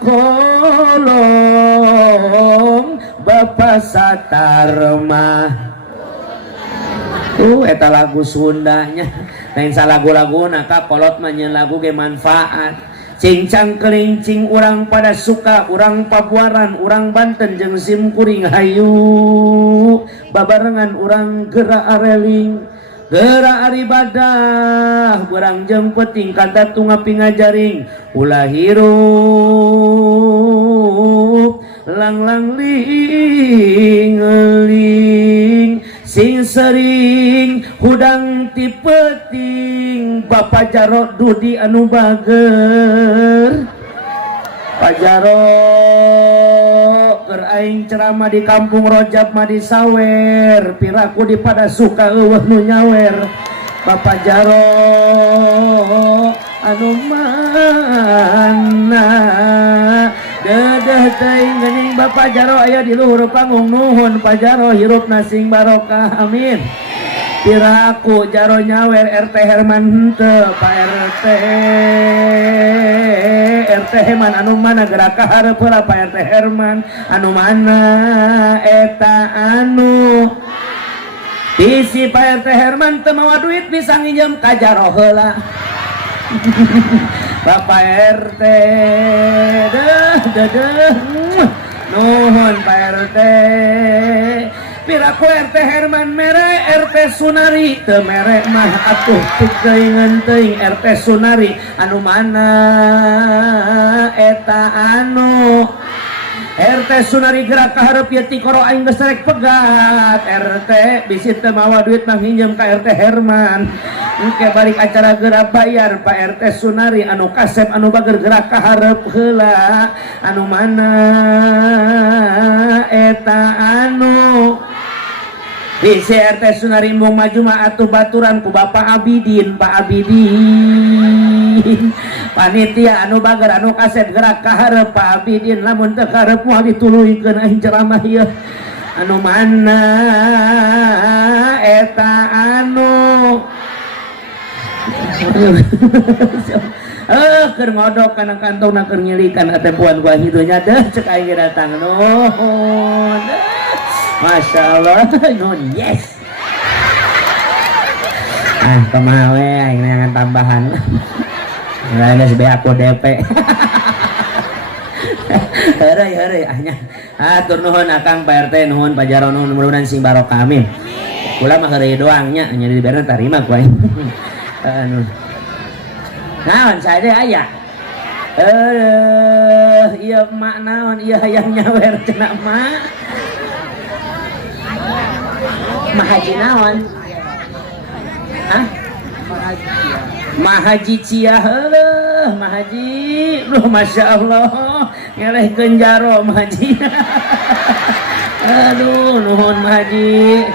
kolong bapa satar mah Eta lagu Sundanya lain salagu-laguna ka kolot mah lagu ge manfaat. Cincang kelincing urang pada suka, urang Pabuaran, urang Banten jeung simkuring hayu babarengan urang geura areling, geura aribadah, urang jeung peuting kata tungapi ngajaring, ulah hirup lang-lang ling sing sering hudang ti peuting Bapak Jaro Dudi anu bager. Pak Jaro keur aing ceramah di Kampung Rojab mah disawer, piraku di pada suka eueuh nu nyawer. Bapak Jaro anu mana dedah teuing geuning Bapak Jaro aya di luhur panggung, nuhun Pak Jaro hirupna sing barokah amin. Piraku Jaro nyawer RT Herman henteu Pak RT Herman anu mana gerak ka hareup heula Pak RT Herman anu mana eta anu bisi Pak RT Herman teu mawa duit bisa nginjem ka Jaro heula. Bapak RT nuhun Pak RT. Piraku RT Herman mere RT Sunari teu mere mah atuh pikeungeun teuing RT Sunari anu mana eta anu RT Sunari gerak ka hareup ieu ti koro aing geus rek pegat RT bisi teu mawa duit mah nginjem ka RT Herman engke balik acara geura bayar Pak RT Sunari anu kasep anu bager gerak ka hareup heula anu mana eta anu bisi RT Sunari mau maju mah atuh baturan ku Bapak Abidin Pak Abidin panitia anu bager anu kasep gerak ka hareup Pak Abidin lamun teu hareup moal dituluykeun aing ceramah ieu anu mana eta anu keur ngodok kana kantongna keur ngilikan atepuan ku hidunya deh cek aing datang nuhun. Masya Allah, nun yes. Kumaha we aing neangan tambahan. Geus be aku DP. Heureuy ahnya. Atur nuhun Akang Pak RT, nuhun Pak Jaro, nuhun mudah-mudahan sing barokah amin. Kula mah heureuy doang nya, nya diberna tarima ku aing. Naon saja aya? Ieu emak naon ieu hayang nyawer cenah emak. Mahaji naon? Hah? Mahaji cia heuleuh, Mahaji. Duh Masya Allah, ngelehkeun Jaro Mahaji. Aduh, nuhun Mahaji.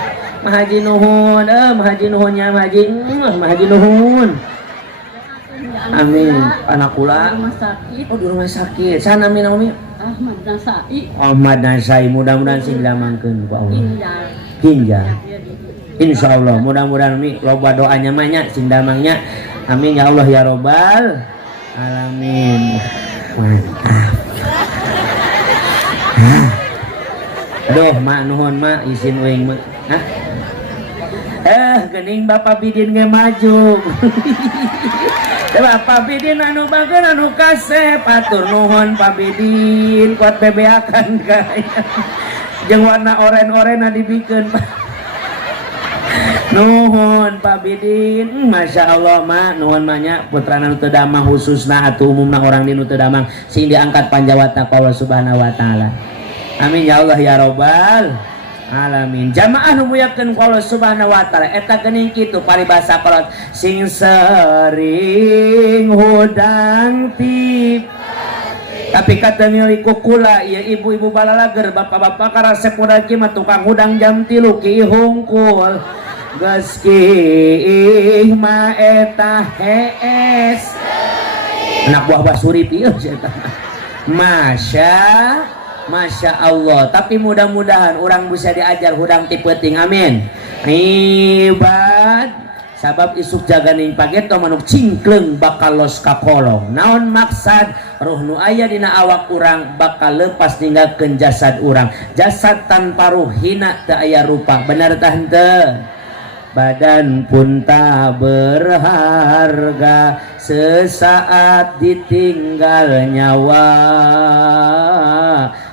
Mahaji nuhun, Mahaji nuhunnya Mahaji. Mahaji nuhun. Amin. Anak kula rumah sakit. Oh, di rumah sakit. Sana mi naon? Ahmad Nasai. Ahmad Nasai, mudah-mudahan sing dilamangkeun ku Allah. Ginjal. Insya Allah mudah-mudahan mi loba doanya mah nya sing damangnya amin ya Allah ya robbal alamin. Mantap. Aduh mak nuhun mak izin uing mak. Geuning Bapak Bidin ge maju. Bapak Bidin anu bageun anu kasep atur nuhun Pak Bidin kuat bebeakan kaya jeung warna oren-orena dibikeun Pak. Nuhun Pak Bidin, Masya Allah mak, nuhun maknya putrana nu teu damang khususna atuh umumna orang di nu teu damang sing diangkat panjawatna ka Allah Subhanahu wa taala. Amin ya Allah ya robbal alamin. Jamaah nu muyakeun ka Allah Subhanahu wa taala eta geuning kitu paribasa kolot sing sering hudang tip tapi kata miliku kula ya ibu-ibu balalager bapak-bapak karasep mudaki mah tukang hudang jam 3 ki hungkul geus ki mah eta hees anak buah basuri pieu eta Masya Allah. Tapi mudah-mudahan orang bisa diajar hudang ti peuting amin ibad sabab isuk jaganing pageto manuk cingkleng bakal los ka kolong naon maksad roh nu aya dina awak urang bakal lepas ninggalkeun jasad urang jasad tanpa ruh hina teu aya rupa bener tah henteu badan pun tak berharga, sesaat ditinggal nyawa,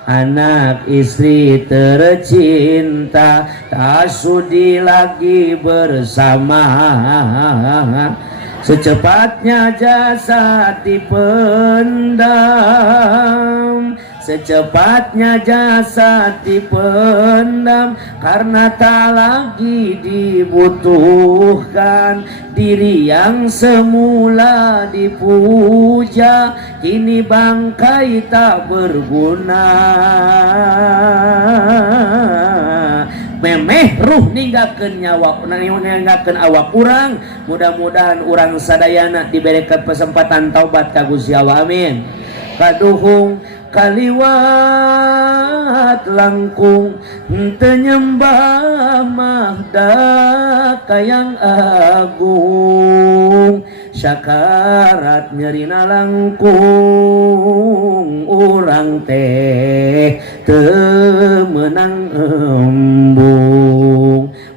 anak istri tercinta tak sudi lagi bersama. Secepatnya jasad dipendam, secepatnya jasad dipendam, karena tak lagi dibutuhkan. Diri yang semula dipuja, kini bangkai tak berguna. Memeh ruh ninggalkeun nyawa, ninggalkeun awak urang. Mudah-mudahan urang sadayana diberikan kesempatan taubat ka Gusti Allah, amin. Kaduhung kaliwat langkung, henteu nyembah mahda kayang agung, syakarat nyerina langkung, urang teh teu meunang embung.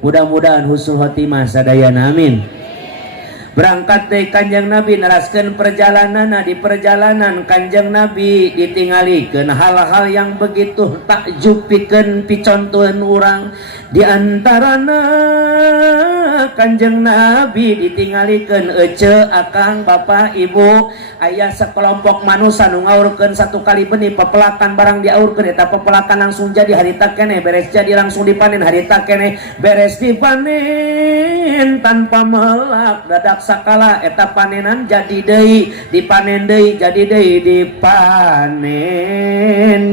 Mudah-mudahan husnul khotimah sadayana, amin. Berangkat dari Kanjeng Nabi neraskeun perjalanan. Di perjalanan Kanjeng Nabi ditinggalikeun hal-hal yang begitu takjub pikeun picontoheun urang. Di antarana Kanjeng Nabi ditinggalikeun ece, akang, bapak, ibu, aya sekelompok manusia nu ngaurkeun satu kali benih pepelakan barang diaurkeun, eta pepelakan langsung jadi harita keneh, beres jadi langsung dipanen harita keneh, beres dipanen tanpa melak dadak sakala eta panenan jadi deui, dipanen deui jadi deui, dipanen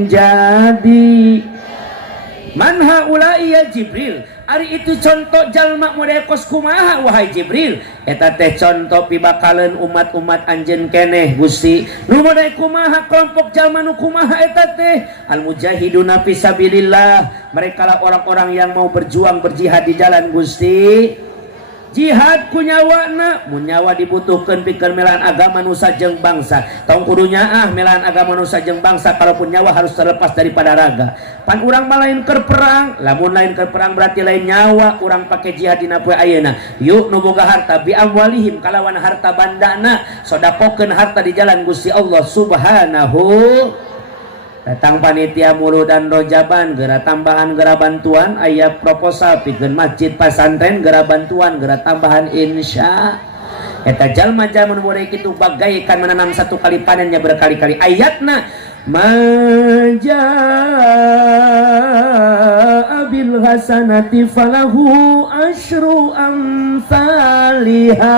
jadi. Man haula'i ya Jibril, ari itu contoh jalma model kos kumaha wahai Jibril? Eta teh contoh pibakaleun umat-umat anjeun keneh Gusti. Nu model kumaha kelompok jalma nu kumaha eta teh? Al mujahiduna fisabilillah, mereka lah orang-orang yang mau berjuang berjihad di jalan Gusti. Jihad ku nyawana, mun nyawa dibutuhkeun pikeun melaan agama nusa jeung bangsa. Tong kudunya melaan agama nusa jeung bangsa, kalaupun nyawa harus terlepas daripada raga. Pan urang mah lain keur perang, lamun lain keur perang berarti lain nyawa urang pake jihad dina poe ayeuna. Yuk nu boga harta bi amwalihim, kalawan harta bandana sodakokeun harta di jalan Gusti Allah Subhanahu. Datang panitia mulu dan rojaban gera tambahan gera bantuan, aya proposal pikeun masjid pasantren gera bantuan gera tambahan insya. Eta jalma-jalma nu model kitu bagaikan menanam satu kali panennya berkali-kali. Ayatna majaa bil hasanati falahu asyru amsalihha.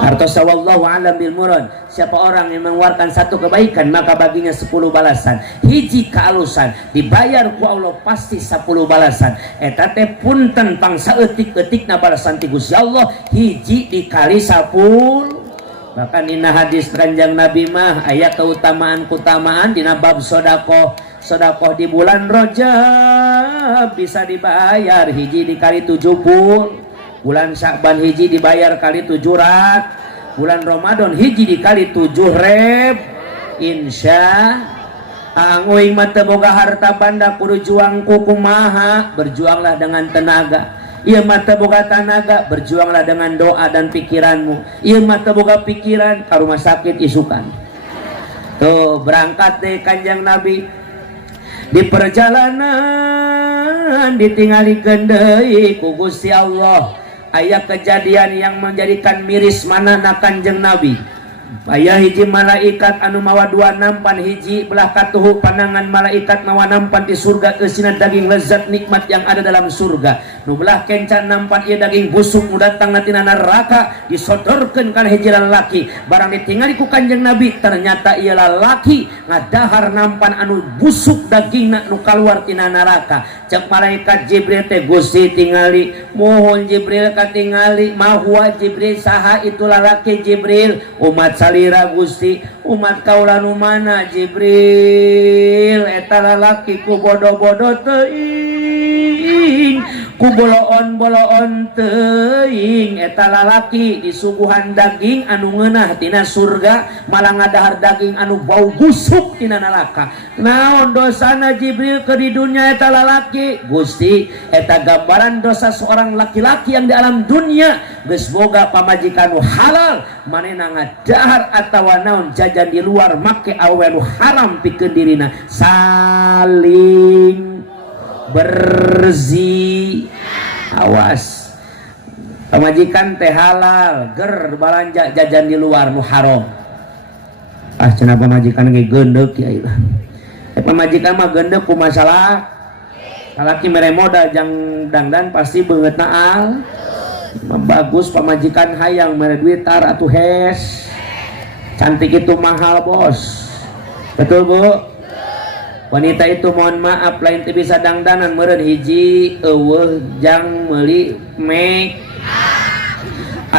Artosa wallahu alam bil murad. Siapa orang yang mengeluarkan satu kebaikan maka baginya 10 balasan. Hiji kaalusan dibayar ku Allah pasti 10 balasan. Eta teh punten pangsa eutik-eutikna balasan ti Gusti Allah hiji dikali 10. Bahkan dina hadis Kanjeng Nabi mah aya keutamaan-keutamaan dina bab sedekah. Sedekah di bulan Rajab bisa dibayar hiji dikali 70. Bulan Sya'ban hiji dibayar kali 700, bulan Ramadan hiji dikali 7.000. Insya anguing mah teu boga harta banda kudu juang ku kumaha, berjuanglah dengan tenaga. Ieu mah teu boga tenaga, berjuanglah dengan doa dan pikiranmu. Ieu mah teu boga pikiran, ka rumah sakit isukan. Tuh berangkat deh Kanjeng Nabi di perjalanan ditinggalikeun deui ku Gusti Allah. Aya kejadian yang menjadikan miris manana Kanjeng Nabi. Aya hiji malaikat anu mawa dua nampan, hiji belah katuhu pandangan malaikat mawa nampan di surga eusina daging lezat nikmat yang ada dalam surga. Nu belah kencan nampan ieu daging busuk nu datang tina neraka disodorkeun kana hiji lalaki. Barang ditingali ku Kanjeng Nabi ternyata ieu lalaki ngadahar nampan anu busuk dagingna nu kaluar tina neraka. Cek malaikat Jibril teh, Gusti tingali, mohon Jibril katingali. Mahua Jibril, saha itu lalaki Jibril? Umat salira Gusti. Umat kaula nu mana Jibril? Eta lalaki ku bodoh-bodoh teuing. ku boloon-boloon teuing eta lalaki disuguhan daging anu ngeunah tina surga malah ngadahar daging anu bau busuk tina neraka. Naon dosana Jibril ke di dunia eta lalaki? Gusti, eta gambaran dosa seorang laki-laki yang di alam dunia geus boga pamajikan halal manehna ngadahar atawa naon jajan di luar make awewe anu haram pikeun dirina, saling bersih. Awas pamajikan teh halal ger balanja jajan di luar nu haram. Ah cenah pamajikan ge geundeuh kiai lah. Pamajikan mah geundeuh ku masalah salaki mere modal jang dangdan pasti beungeutna al. Bagus pamajikan hayang mere duit tar atuh hes. Cantik itu mahal bos. Betul Bu? Wanita itu mohon maaf lain teu bisa dangdanan meureun hiji eueuh jang meuli make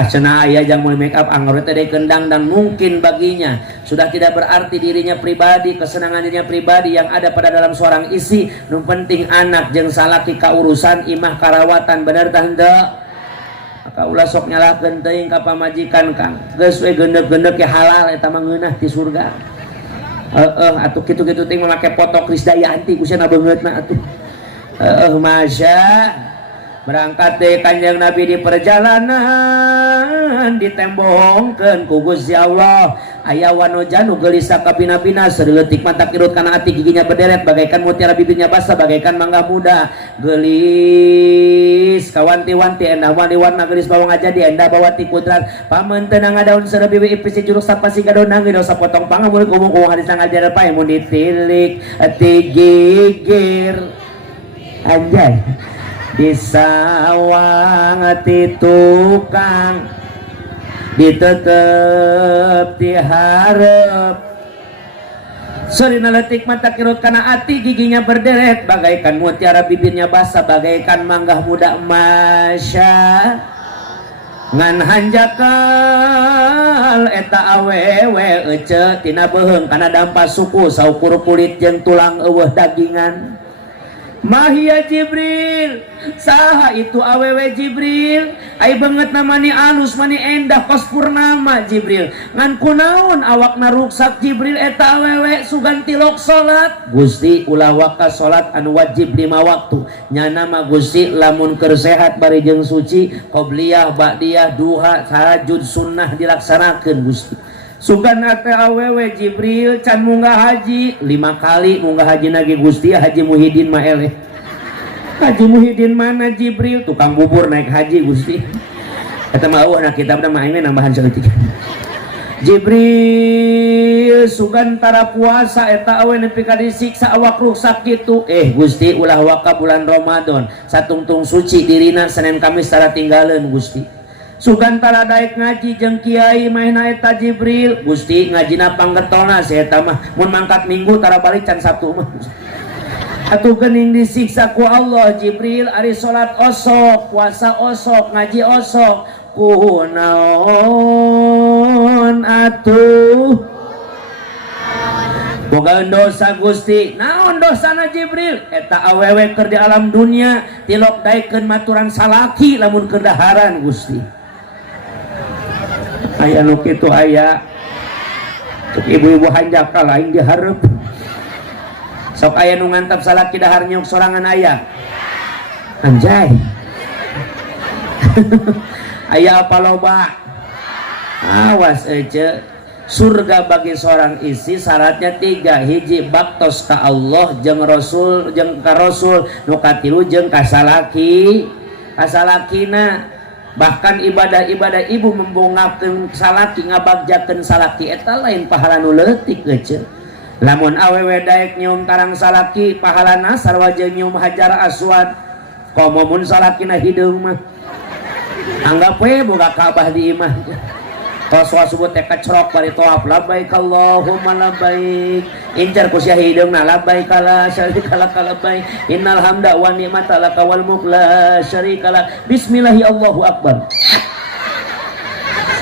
cenah aya jang meuli make up anggar teh dekeun dangdang mungkin baginya sudah tidak berarti dirinya pribadi, kesenangan dirinya pribadi yang ada pada dalam seorang isi. Nu penting anak jeung salaki kaurusan imah karawatan bener tah henteu. Maka ulah sok nyalakeun teuing ka pamajikan Kang. Geus we geundeuh-geundeuh ke halal eta mah ngeunah ti surga. Atuh kitu-kitu ting make foto Krisdayanti kusana beungeutna atuh. Masya berangkat teh Kanjeng Nabi di perjalanan ditembongkeun ku Gusti Allah. Aya wanoja nu gelisah ka pina-pina sareutik mata kirut kana ati giginya berderet bagaikan mutiara bibirnya basah bagaikan mangga muda. Gelis kawanti-wanti endah wani-warna gelis bawang aja di endah bawa ti kudrat pamenteun ngadaun sareng bibi ipis jurus sapasi gadoh nangeu dosa potong pangamul kumung hadis ngajar pae mun ditilik ati gigir anjay disawang ati tukang ditetep diharap sorina letik mata kirut kana ati giginya berderet bagaikan mutiara bibirnya basah bagaikan mangga muda. Masya ngan hanjakal eta awewe ece tina beheung kana dampas suku saukur kulit jeung tulang eueuh dagingan. Mahia Jibril, saha itu awewe Jibril? Ai banget namani alus mani endah pas purnama Jibril. Ngan kunaon awakna ruksak Jibril eta awewe sugan tilok salat. Gusti ulah waka salat anu wajib 5 waktu. Nyana mah Gusti lamun keur sehat bari jeung suci, qobliyah, ba'diyah, duha, tahajud, sunnah dilaksanakeun Gusti. Sugan ate awewe Jibril can munggah haji 5 kali munggah haji nagi Gusti Haji Muhyiddin mah eleh. Haji Muhyiddin mana Jibril tukang bubur naik haji Gusti. Eta mah eueuh kitabna mah aing nambahan saeutik. Jibril sugan tara puasa eta awewe nepi ka disiksa awak rusak kitu. Gusti ulah waka bulan Ramadan satungtung suci dirina Senin Kamis tara tinggaleun Gusti. Sugan tara daek ngaji jeung kiai maena eta Jibril. Gusti ngajina panggetolna si eta mah mun mangkat Minggu tara balik can Sabtu mah. Atuh geuning disiksa ku Allah Jibril ari salat osok, puasa osok, ngaji osok. Kunaon atuh? Boga dosa Gusti. Naon dosana Jibril? Eta awewe keur di alam dunia tilok daekeun maturan salaki lamun keur daharan Gusti. Aya nu kitu aya cek ibu-ibu hanjaka lain dihareup sok aya nu ngantap salaki dahar nyuk sorangan aya anjay aya apa loba awas ece surga bagi seorang istri syaratnya 3 hiji baktos ka Allah jeung Rasul jeung ka Rasul nu katilu jeung ka salaki kasalakina. Bahkan ibadah-ibadah ibu membongakeun salaki ngabagjakeun salaki eta lain pahala nu leutik geuceul. Lamun awewe daek nyium tarang salaki pahalana sarwa jeung nyium hajar aswad. Komo mun salakina hideung mah. Anggap we boga Ka'bah di imah. Rasul sebut teh kacrok bari tawaf labbaik Allahumma labbaik incar ku sia hideungna labbaik la syarika lak labbaik innal hamda wa ni'mata lak wal mulk la syarika lak bismillahi Allahu akbar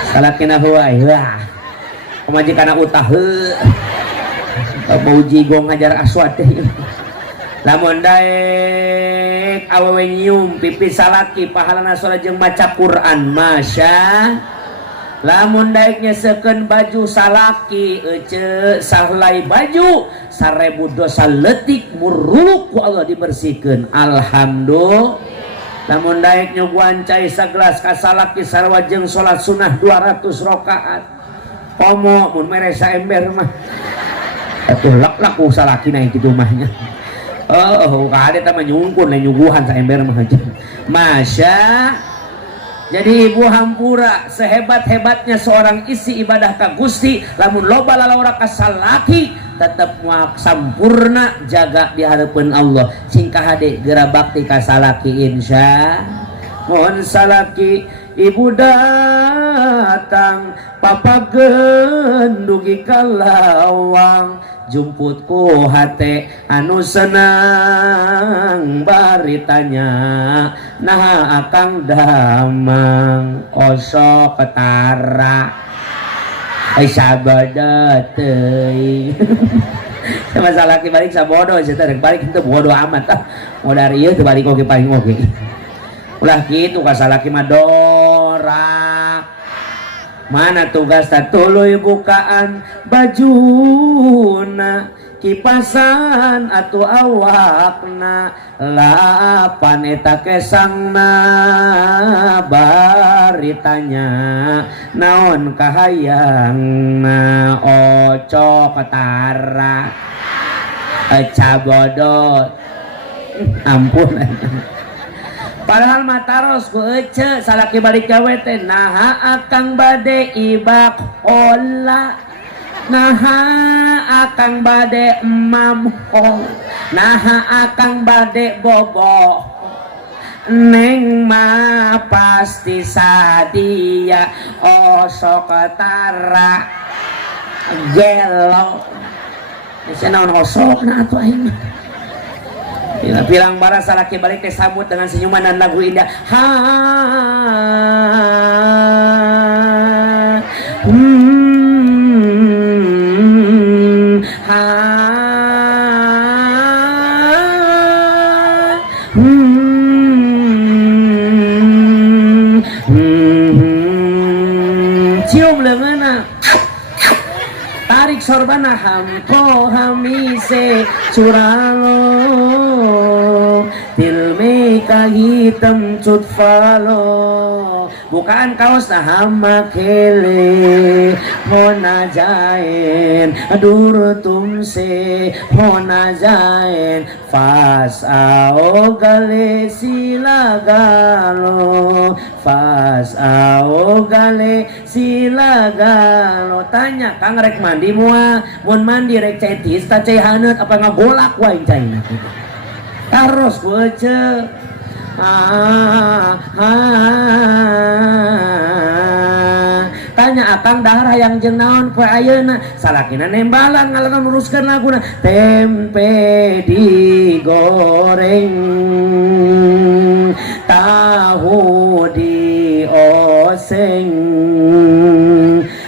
salakina huwai wah pamajikanna utah heuh mau jigong ngajar aswad teh Lamun daek awewe nyium pipi salaki pahalana salat jeung maca Quran masya. Lamun daek nyesekeun baju salaki ece sahlai baju 1000 dosa leutik muruluk ku Allah dibersihkeun alhamdulillah. Lamun daek nyuguhan cai sagelas ka salaki sarua jeung salat sunah 200 rakaat pomo mun mere saember mah atuh lak ku salaki na kitu mahnya. Oh, kade teh nyungkun nyuguhan saember mah masya. Jadi ibu hampura sehebat-hebatnya seorang isi ibadah ka Gusti lamun loba lalawara ka salaki tetep moal sampurna jaga di hareupeun Allah. Singkah hade geura bakti ka salaki insya. Mohon salaki ibu datang papageun dugi ka lawang jumputku hate anu senang baritanya nah akang damang osok ketara sabada teuing sama salaki balik sabodo cenah balik teu bodo amat mau dari ieu teu balik oge paling oge ulah kitu ka salaki mah dorak. Mana tugas tuluy bukaan bajuna kipasan atuh awakna lapan eta kesangna baritanya naon kahayangna oco ketara cabodot ampun. Padahal mataros ku ece salaki balik gawe teh naha akang bade ibak ola naha akang bade emam hol naha akang bade bobo neng mah pasti sadia osok tara gelo ese naon osok na atuh aing mah. Bilang bara salaki balik teh sambut dengan senyuman dan lagu indah. Ha ha cium leungeunna tarik sorbana hamko hamise curalo tilme kahitam cut falo bukaan kaos hama kele hona jain durtumse hona jain fas ao gale silagalo fas ao gale silagalo tanya kang rek mandi mua mun mandi rek cetis ta cai haneut apa ngagolak wae caina terus wece tanya akang dahar hayang jeung naon poe ayeuna salakina nembalan ngalengan uruskeun laguna tempe digoreng tahu dioseng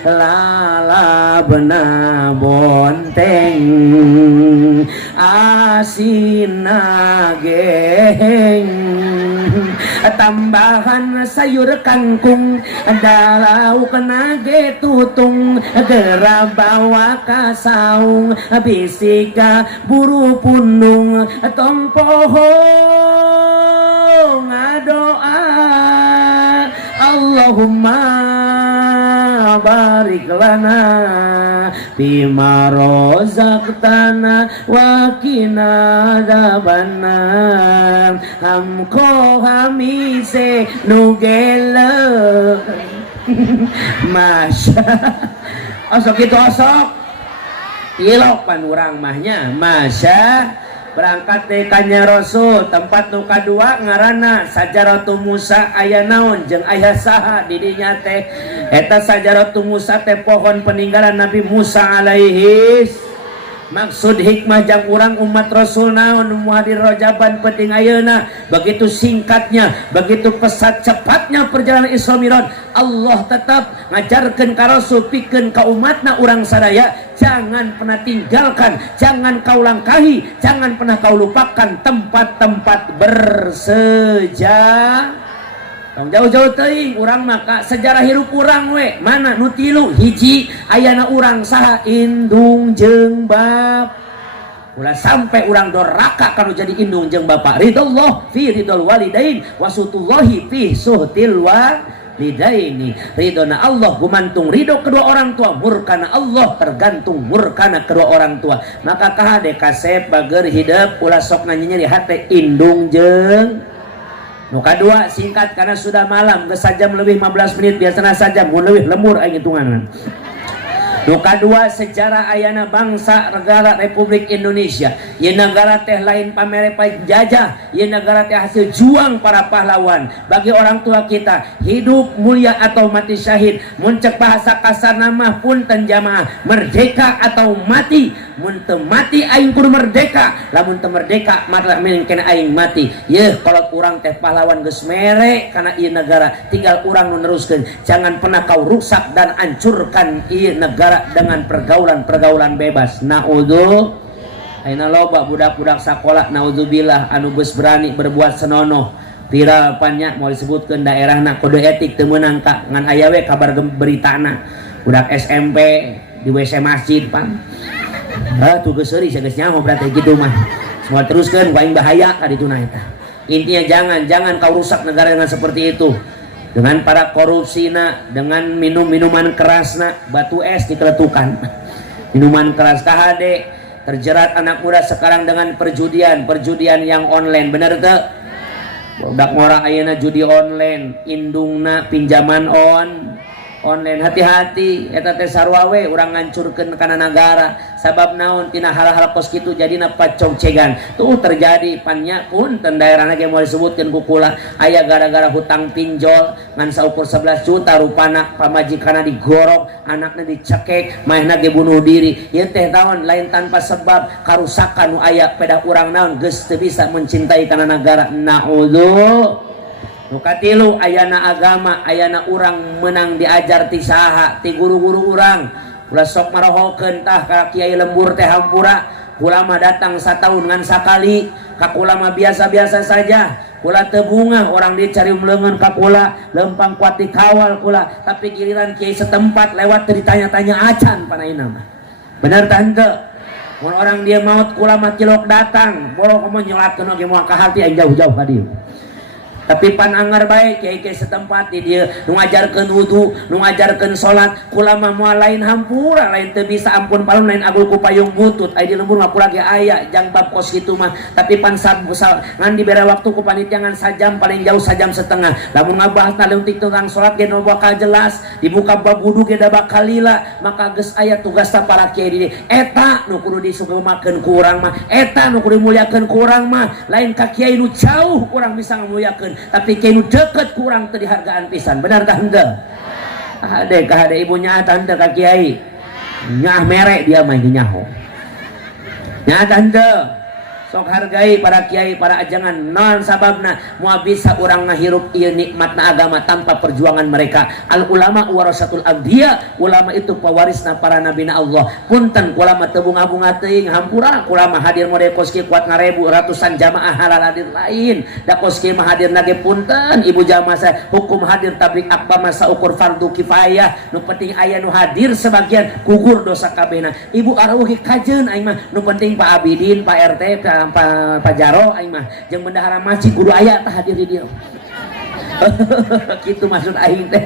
lalabna bonteng asina geheng tambahan sayur kangkung dalau kena getutung gera bawa kasaung bisika buru pundung tong pohong ngadoa Allahumma barik lana bima rozaqtana wa qina adzabannar hamko hamise nugele masya osok itu osok ilok pan urang mahnya masya berangkat teh kanya Rasul tempat nu kadua ngaranna Sajaratu Musa aya naon jeung aya saha di dinya teh eta Sajaratu Musa teh pohon peninggalan Nabi Musa alaihi Maksud hikmah jang urang umat Rasul naon muhadir Rajaban penting ayeuna begitu singkatnya, begitu pesat cepatnya perjalanan Isra Mi'raj. Allah tetap ngajarkeun ka Rasul pikeun ka umatna urang sadaya jangan pernah tinggalkan, jangan kau langkahi, jangan pernah kau lupakan tempat-tempat bersejarah. Jauh-jauh teuing urang maka sejarah hirup urang we mana nu tilu hiji ayana urang saha indung jeung bab ulah sampai urang doraka kanu jadi indung jeung bapak ridallah fi ridal walidain wasutullahi fi suhtil walidaini. Ridona Allah gumantung ridho kedua orang tua, murkana Allah tergantung murkana kedua orang tua. Maka kahade kasep bager hidup ulah sok nanyanya di hate indung jeung nu kadua singkat karena sudah malam geus sajam lebih 15 menit biasana sajam mun leuwih lembur aing hitunganna. Nu kadua sejarah ayana bangsa negara Republik Indonesia. Ieu negara teh lain pamere penjajah, ieu negara teh hasil juang para pahlawan. Bagi orang tua kita, hidup mulia atau mati syahid. Mun cek bahasa kasarna mah punten jamaah, merdeka atau mati. Mun teu mati aing kudu merdeka, lamun teu merdeka mata mending kena aing mati. Yeuh kalau urang teh pahlawan geus mere kana ieu negara, tinggal urang nu neruskeun. Jangan pernah kau rusak dan hancurkan ieu negara dengan pergaulan bebas. Naudzu ayeuna loba budak-budak sakola naudzubillah anu geus berani berbuat senonoh. Viral pannya mau disebutkeun daerahna kode etik teu meunang ka ngan aya we kabar beritana. Budak SMP di WC masjid pan. Tuh geus seuri geus nyaho berarti gitu mah. Semua teruskeun ku aing bahaya ka ditu eta. Intinya jangan kau rusak negara dengan seperti itu. Dengan para korupsina, dengan minuman kerasna, batu es dikeletukan. Minuman keras kahade terjerat anak muda sekarang dengan perjudian yang online. Bener teu? Budak ngora ayeuna judi online, indungna pinjaman online. Hati-hati eta teh sarua we urang ngancurkeun kana negara. Sabab naon tina hal-hal kos kitu jadina pacongcegan. Tuh terjadi pannya punten daerahna ge moal disebutkeun ku kula aya gara-gara hutang pinjol ngan saukur 11 juta rupana pamajikanna digorok, anakna dicekek, maehna ge bunuh diri. Ieu teh naon lain tanpa sebab karusakan nu aya pada urang naon geus teu bisa mencintai kana negara. Naudzu nukatilu ayana agama ayana urang menang diajar ti saha ti guru-guru urang ulah sok marohokeun tah ka kiai lembur teh hampura ulama datang satahun ngan sakali ka ulama biasa-biasa saja kula teu bunga orang dia cari meleungeun ka kula lempang kuat dikawal kula tapi giliran kiai setempat lewat teu ditanya-tanya acan panaina mah bener tah henteu mun orang dia maot kula mah cilok datang borok mah nyelatkeun oge moal ka hati aing jauh-jauh ka dieu. Tapi pan anggar baik kiai-kiai setempat di dia nu ngajarkeun wudu, nu ngajarkeun salat, kula mah moal lain hampura, lain teu bisa ampun palun lain agul ku payung butut. Ai di lembur mah kula ge aya jang bab kos kitu mah. Tapi pan ngan dibere waktu ku panitia ngan sajam paling jauh sajam setengah. Lamun ngabahasna leutik tentang salat ge nu bakal jelas, dibuka bab wudu ge da bakal lila, maka geus aya tugasna para kiai di dieu. Eta nu kudu disugemakeun ku urang mah, eta nu kudu dimuliakeun ku urang mah, lain ka kiai nu jauh urang bisa ngamuliakeun. Tapi kiai nu deket kurang teu dihargaan pisan. Benar tah henteu? Kahade ibunya tante ka kiai. Nyah mere dia mah nyaho. Nya tante sok hargai para kiai para ajangan non sababna moal bisa urang ngahirup ieu nikmatna agama tanpa perjuangan mereka. Al ulama warasatul anbiya, ulama itu pewarisna para nabina Allah. Punten ulama teu bunga-bunga teuing hampura ulama hadir mode koski kuat ngarebu ratusan jamaah halal hadir lain. Da koski mah hadir nage punten ibu jamaah saya hukum hadir tablik akbar masa ukur fardu kifayah. Nu penting aya nu hadir sebagian gugur dosa kabehna. Ibu aruhi kajeun aing mah nu penting Pak Abidin, Pak RT, Pak Jaro aing mah jeung bendahara masjid kudu aya tah hadir di dieu. Kitu maksud aing teh.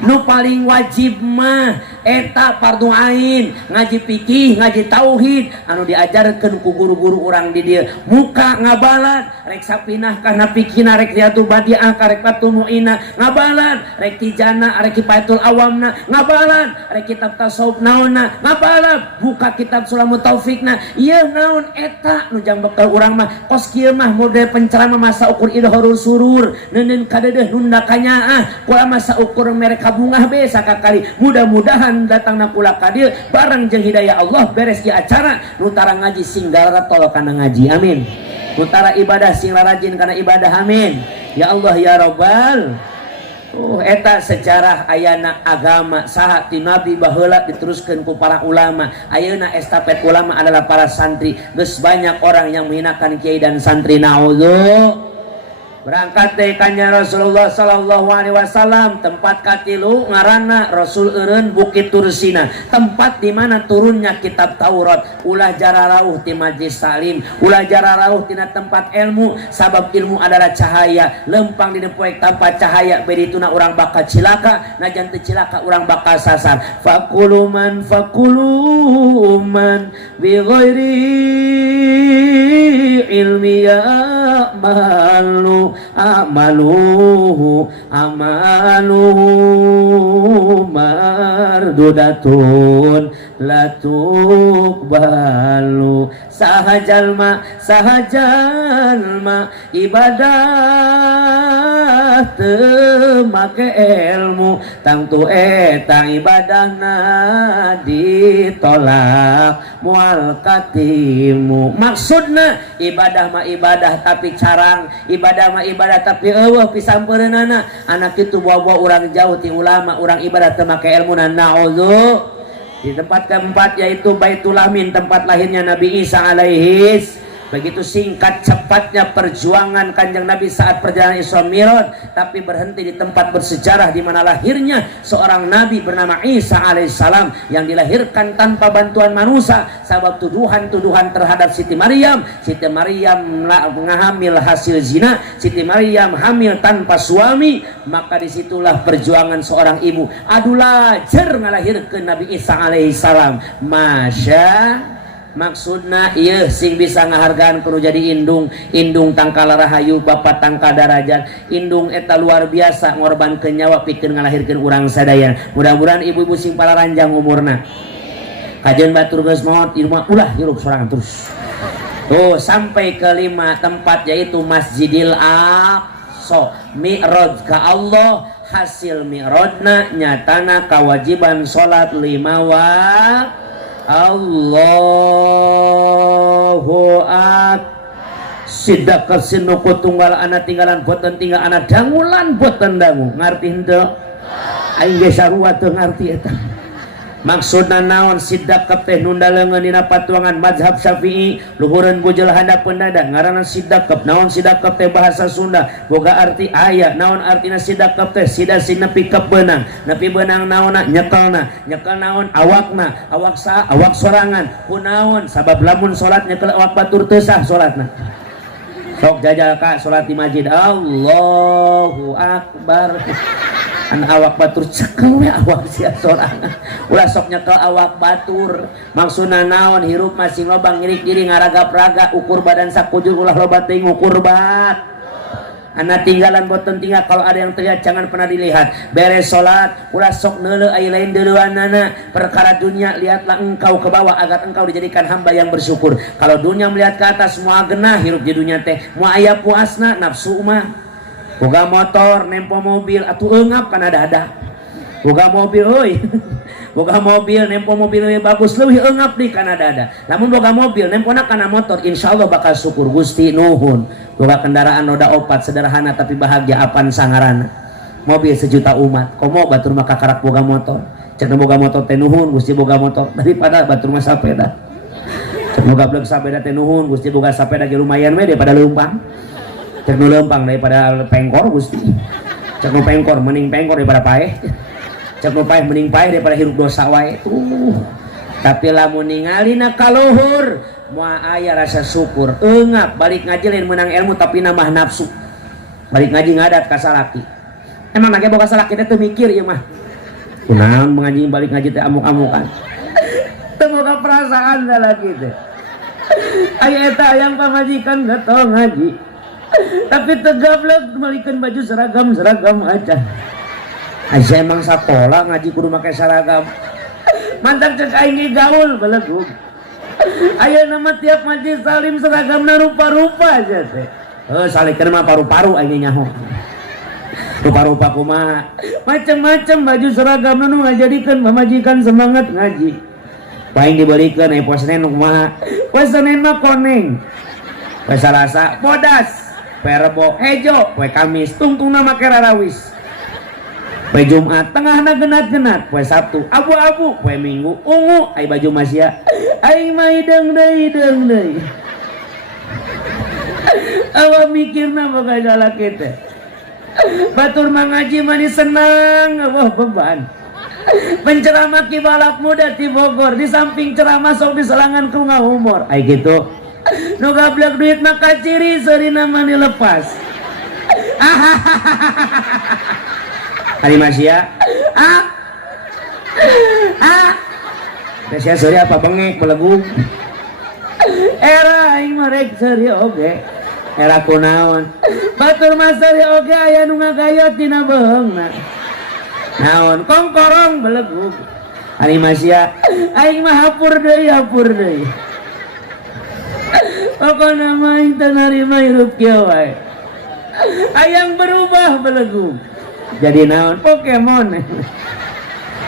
Nu paling wajib mah eta fardu ain, ngaji fikih, ngaji tauhid anu diajarkeun ku guru-guru urang di dieu. Muka ngabalat, rek sapinah kana fikihna, rek riyatul badiah, rek fatul muina ngabalat, rek tijana, rek kifayatul awamna ngabalat, rek kitab tasawuf naonna ngabalat, buka kitab sulamut taufikna. Ieu naon eta nu jang bekal urang mah kos kieu mah mode penceramah masa ukur idhorul surur neuneun kadeudeung nunda kanyaah kula masa ukur mereka kabungah be sakakali mudah-mudahan datangna kula ka dieu bareng jeung hidayah Allah beres ieu acara nu tara ngaji sing garatol kana ngaji amin nu tara ibadah sing rajin kana ibadah amin ya Allah ya Rabbal. Eta sejarah ayana agama saha ti Nabi baheula diteruskeun ku para ulama. Ayeuna estafet ulama adalah para santri. Geus banyak orang yang menghinakan kiai dan santri. Naudzu. Berangkat teh kanya Rasulullah sallallahu alaihi wasallam tempat katilu ngaranna Rasul eureun Bukit Tursina, tempat di mana turunnya kitab Taurat. Ulah jararauh ti majlis salim, ulah jararauh tina tempat ilmu, sabab ilmu adalah cahaya. Lempang di poek tanpa cahaya berituna urang bakal cilaka, najan teu cilaka urang bakal sasar. Fakuluman bi ghairi ilmi ya malu amaluhu mardudatun latukbalu sahajalma ibadah teu make ilmu tangtu eta ibadahna ditolak mual katimu. Maksudna ibadah mah ibadah tapi carang, ibadah mah ibadah tapi eueuh pisampereunana. Anak itu bawa-bawa urang jauh ti ulama, urang ibadah teu make ilmuna. Naudzu. Di tempat keempat yaitu Baitul Amin, tempat lahirnya Nabi Isa alaihis. Begitu singkat cepatnya perjuangan Kanjeng Nabi saat perjalanan Isra Mi'raj, tapi berhenti di tempat bersejarah di mana lahirnya seorang Nabi bernama Isa alaihissalam yang dilahirkan tanpa bantuan manusia sebab tuduhan-tuduhan terhadap Siti Maryam. Siti Maryam hamil hasil zina, Siti Maryam hamil tanpa suami, maka disitulah perjuangan seorang ibu adu lajer ngalahirkeun Nabi Isa alaihissalam. Maksudna ieu sing bisa ngahargaan kudu jadi indung tangkal rahayu bapak tangkal darajat. Indung eta luar biasa ngorbankeun nyawa pikeun ngalahirkeun urang sadaya. Mudah-mudahan ibu-ibu sing palaranjang umurna kajeun batur geus maot di rumah ulah hirup sorangan terus. Tuh sampai ke 5 tempat yaitu Masjidil Aqsa, mi'raj ka Allah. Hasil mi'rajna nyatana kewajiban salat 5 waktu. Allahu akbar. Sidak kasinuku tunggal anak tinggalan boten tinggal anak dangulan boten dangu. Ngarti henteu? Aing ge sarua teu ngarti eta. Maksudna naon sidak teh nu ndaleungeun dina patuangan mazhab Syafi'i luhureun bujel handapeun dada ngaranna sidak. Naon sidak teh bahasa Sunda boga arti aya. Naon artina sidak teh sidasi nepi ka beunang. Nepi beunang naonna nyekelna. Nyekel naon awakna. Awak sa awak sorangan. Kunaon sabab lamun salat nyekel awak batur teu sah salatna. Sok jajal ka salat di masjid Allahu akbar. An awak batur cekel we awak sia sorangan. Ulah sok nyekel awak batur. Maksudna naon hirup masing lobang ngirik diri ngaragap-raga ukur badan sakujur ulah loba teuing ukur bat. Anak tinggalan boten tinggal kalau ada yang terlihat jangan pernah dilihat. Beres salat ulah sok neuleuh aya lain deuleunana. Perkara dunia lihatlah engkau ke bawah agar engkau dijadikan hamba yang bersyukur. Kalau dunia melihat ke atas semua genah hirup di dunia teh. Moal aya puasna nafsu mah. Boga motor, nempo mobil, atuh eungap kana dada. Boga mobil euy. Boga mobil, nempo mobil leuwih bagus leuwih eungap di kana dada. Lamun boga mobil, nempona kana motor, insyaallah bakal syukur Gusti nuhun. Boga kendaraan roda 4 sederhana tapi bahagia apan sangarana. Mobil sejuta umat, komo batur mah kakarak boga motor. Cek boga motor teh nuhun Gusti boga motor daripada batur mah sapeda. Cek boga bleug sapeda teh nuhun Gusti boga sapeda ge lumayan we daripada leumpang. Cek nu leumpang daripada pengkor Gusti. Cek nu pengkor mending pengkor daripada paeh. Cek nu paeh mending paeh daripada hirup dosa wae. Tapi lamun ningalina ka luhur moal aya rasa syukur. Eungap balik ngaji lain menang ilmu tapi nambah nafsu. Balik ngaji ngadat ka salaki. Emang nage boga salaki teh teu mikir ieu mah. Kunaon mengaji balik ngaji teh amuk-amukan. Teu boga perasaan salaki teh. Aya eta hayang pamajikan gatong ngaji. Tapi tegablek malikeun baju seragam aja. Aja emang sakola ngaji kudu make seragam. Mantan cek aing gaul belegug. Aya nama tiap majlis salim seragamna rupa-rupa aja teh. Salikeun mah paru-paru aing nyaho. rupa-rupa kumaha macam-macam baju seragam nu ngajadikeun pamajikan semangat ngaji paling dibalikan poe Senin kumaha poe Senin mah koneng poe Salasa bodas poe Rebo hejo poe Kamis tungtungna make rarawis poe Jumat tengahna genat-genat poe Sabtu abu-abu poe Minggu ungu ai baju masya ai mah deung deui awa mikirna boga lalaki teh batur mangaji mani senang wah beban penceramah ki balap muda di Bogor di samping ceramah sok diselangan ku ngahumor ai gitu nu gablek duit maka ciri seurina mani lepas hari masya Masya seuri apa bengek belegug era aing marek seuri oge era kunaon batur masari oge aya nu ngagayot dina beheungna naon kongkorong belegug ari masya aing mah hapur deui pokona mah aing teu narima hirup kieu wae ayang berubah belegug jadi naon Pokemon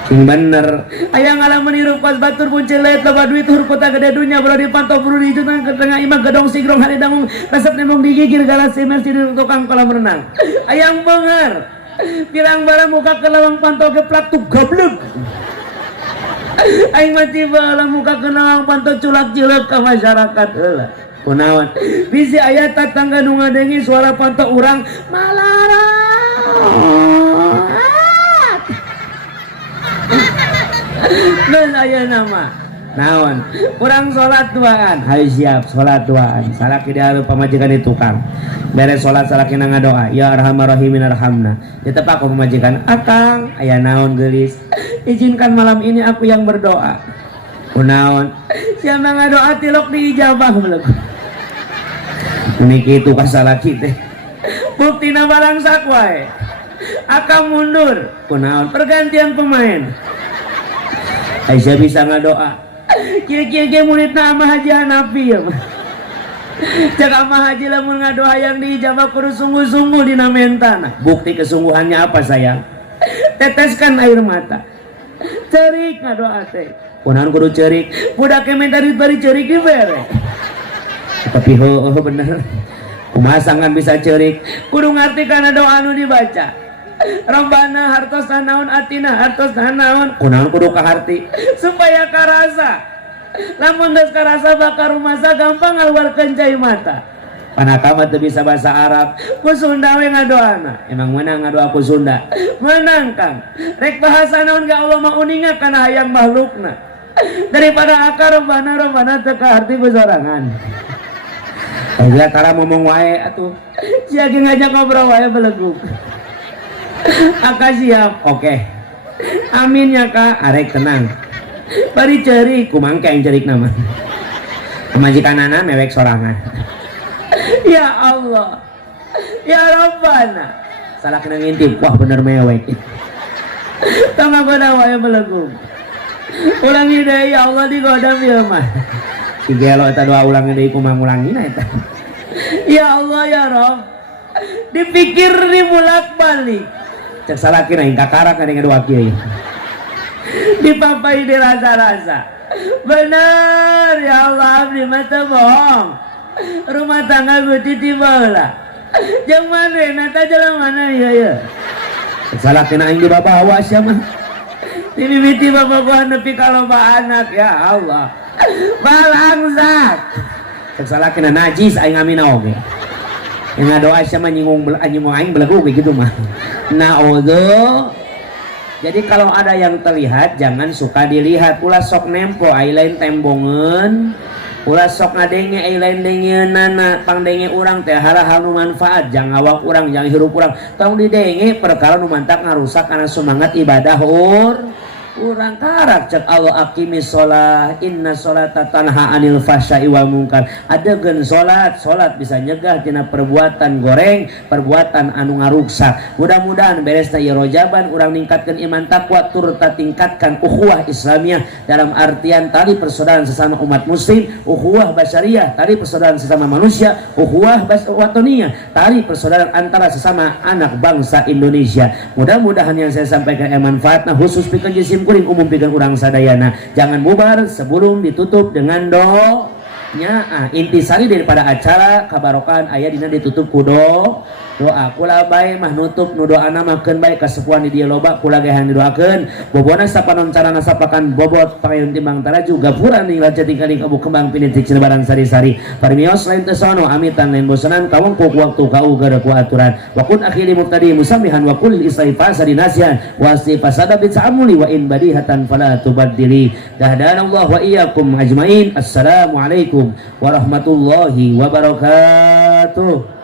sing bener ayang ngalamun hirup pas batur pun cilet loba duit hur kota gede dunya bro dipantau buru di jutang ke tengah imah gedong sigrong hari dangung resep nemong digigir galas simersi di tukang kolam renang ayang benger pirang barang muka ke lawang pantau geplak tuh goblok aing mah tiba lah muka ke lawang pantau culak-culak ke masyarakat heula kunaon bisi aya tatangga nu ngadengi suara pantau urang malarang geus aya nama naon urang salat duaan hayu siap salat duaan salaki diharup pamajikan di tukang beres salat salakina ngadoa ya arhamar rahimin arhamna ditepak ku pamajikan akang aya naon geulis izinkan malam ini aku yang berdoa kunaon siapa ngadoa tilok diijabah beleg ini kitu ka salaki teh buktina barang sak wae akang mundur kunaon pergantian pemain Aisyah bisa ngadoa kira-kira muridna Amah Haji Hanafi ya cak Amah Haji lamun ngadoa yang diijabah kudu sungguh-sungguh dina mentana bukti kesungguhannya apa sayang teteskan air mata cerik ngadoa teh kunaon kudu cerik budak minta diberi cerik di bere tapi bener kumaha sangan bisa cerik kudu ngarti kana doa anu dibaca Rabbana hartos naon atina hartos naon kunaon kudu kaharti supaya karasa lamun geus karasa bakar rumasa gampang ngaluarkeun cai mata panaka mah teu bisa bahasa Arab ku Sunda we ngadoana emang meunang ngadoa ku Sunda meunang Kang rek bahasa naon ka Allah mah uninga kana hayang makhlukna daripada akar Rabbana teu kaharti ku sorangan aya tara ngomong wae atuh sia ge ngajak ngobrol wae belegug Aka siap, oke. Amin ya kak, arek tenang. Bari cerik, kumangke yang cerik nama. Majikan anak mewek sorangan. Ya Allah, ya Rabbana. Salah kena ngintip, wah bener mewek. Tama goda wae belegum. Ulangi deh ya Allah digodam ya mah. Si gelo eta doa ulangi deh kumang ulangina eta. Ya Allah ya Rabb. Dipikir dibulak balik. Cek salaki na hingga karak na dengan dua kiai dipapai dirasa-rasa benar ya Allah abdi mata bohong rumah tangga gue tiba lah jam mana nata jalan mana ya cek salaki na hingga bawa siapa timimiti bapak gua nepi kalau anak ya Allah balangsak cek salaki na najis aing amina oge yang ngadoa siapa nyinggung aing belagu gitu mah naudzu. Jadi kalau ada yang terlihat jangan suka dilihat ulah sok nempo ai lain tembongeun ulah sok ngadenge ai lain dengeunana pangdenge urang teh hal-hal nu manfaat jang awak urang jang hirup urang tong didenge perkara nu mantak ngarusak kana semangat ibadah urang karak cek Allah aqimis sholat inna sholata tanha anil fahsya'i wal munkar. Adegeun salat bisa nyegah tina perbuatan goreng, perbuatan anu ngaruksa. Mudah-mudahan beresna ieu Rajaban urang ningkatkeun iman takwa tur tingkatkan ukhuwah Islamiyah dalam artian tali persaudaraan sesama umat muslim, ukhuwah basyariyah tali persaudaraan sesama manusia, ukhuwah watoniyah tali persaudaraan antara sesama anak bangsa Indonesia. Mudah-mudahan yang saya sampaikan manfaatna khusus pikeun jisim kuring umum pikeun urang sadayana. Jangan bubar sebelum ditutup dengan doanya. Intisari daripada acara kabarokan aya dina ditutup kudo doa. Kula bae mah nutup nu doana mah keun bae kasepuan di dieu loba kula ge hayang didoakeun bobona sapanon carana sapakan bobot pangayun timbang taraju gapuran ning lajeng kaling abu kembang pinitik cilebaran sari-sari parmios lain teu sono amitan lain bosanan kawengku waktu kau gara ku aturan wa kun akhiri muqtadi musamihan wa kul isaifa sadinasian wa sifasada bi ta'amuli wa in badihatan fala tubaddili dahdanallahu wa iyyakum ajmain. Assalamualaikum warahmatullahi wabarakatuh.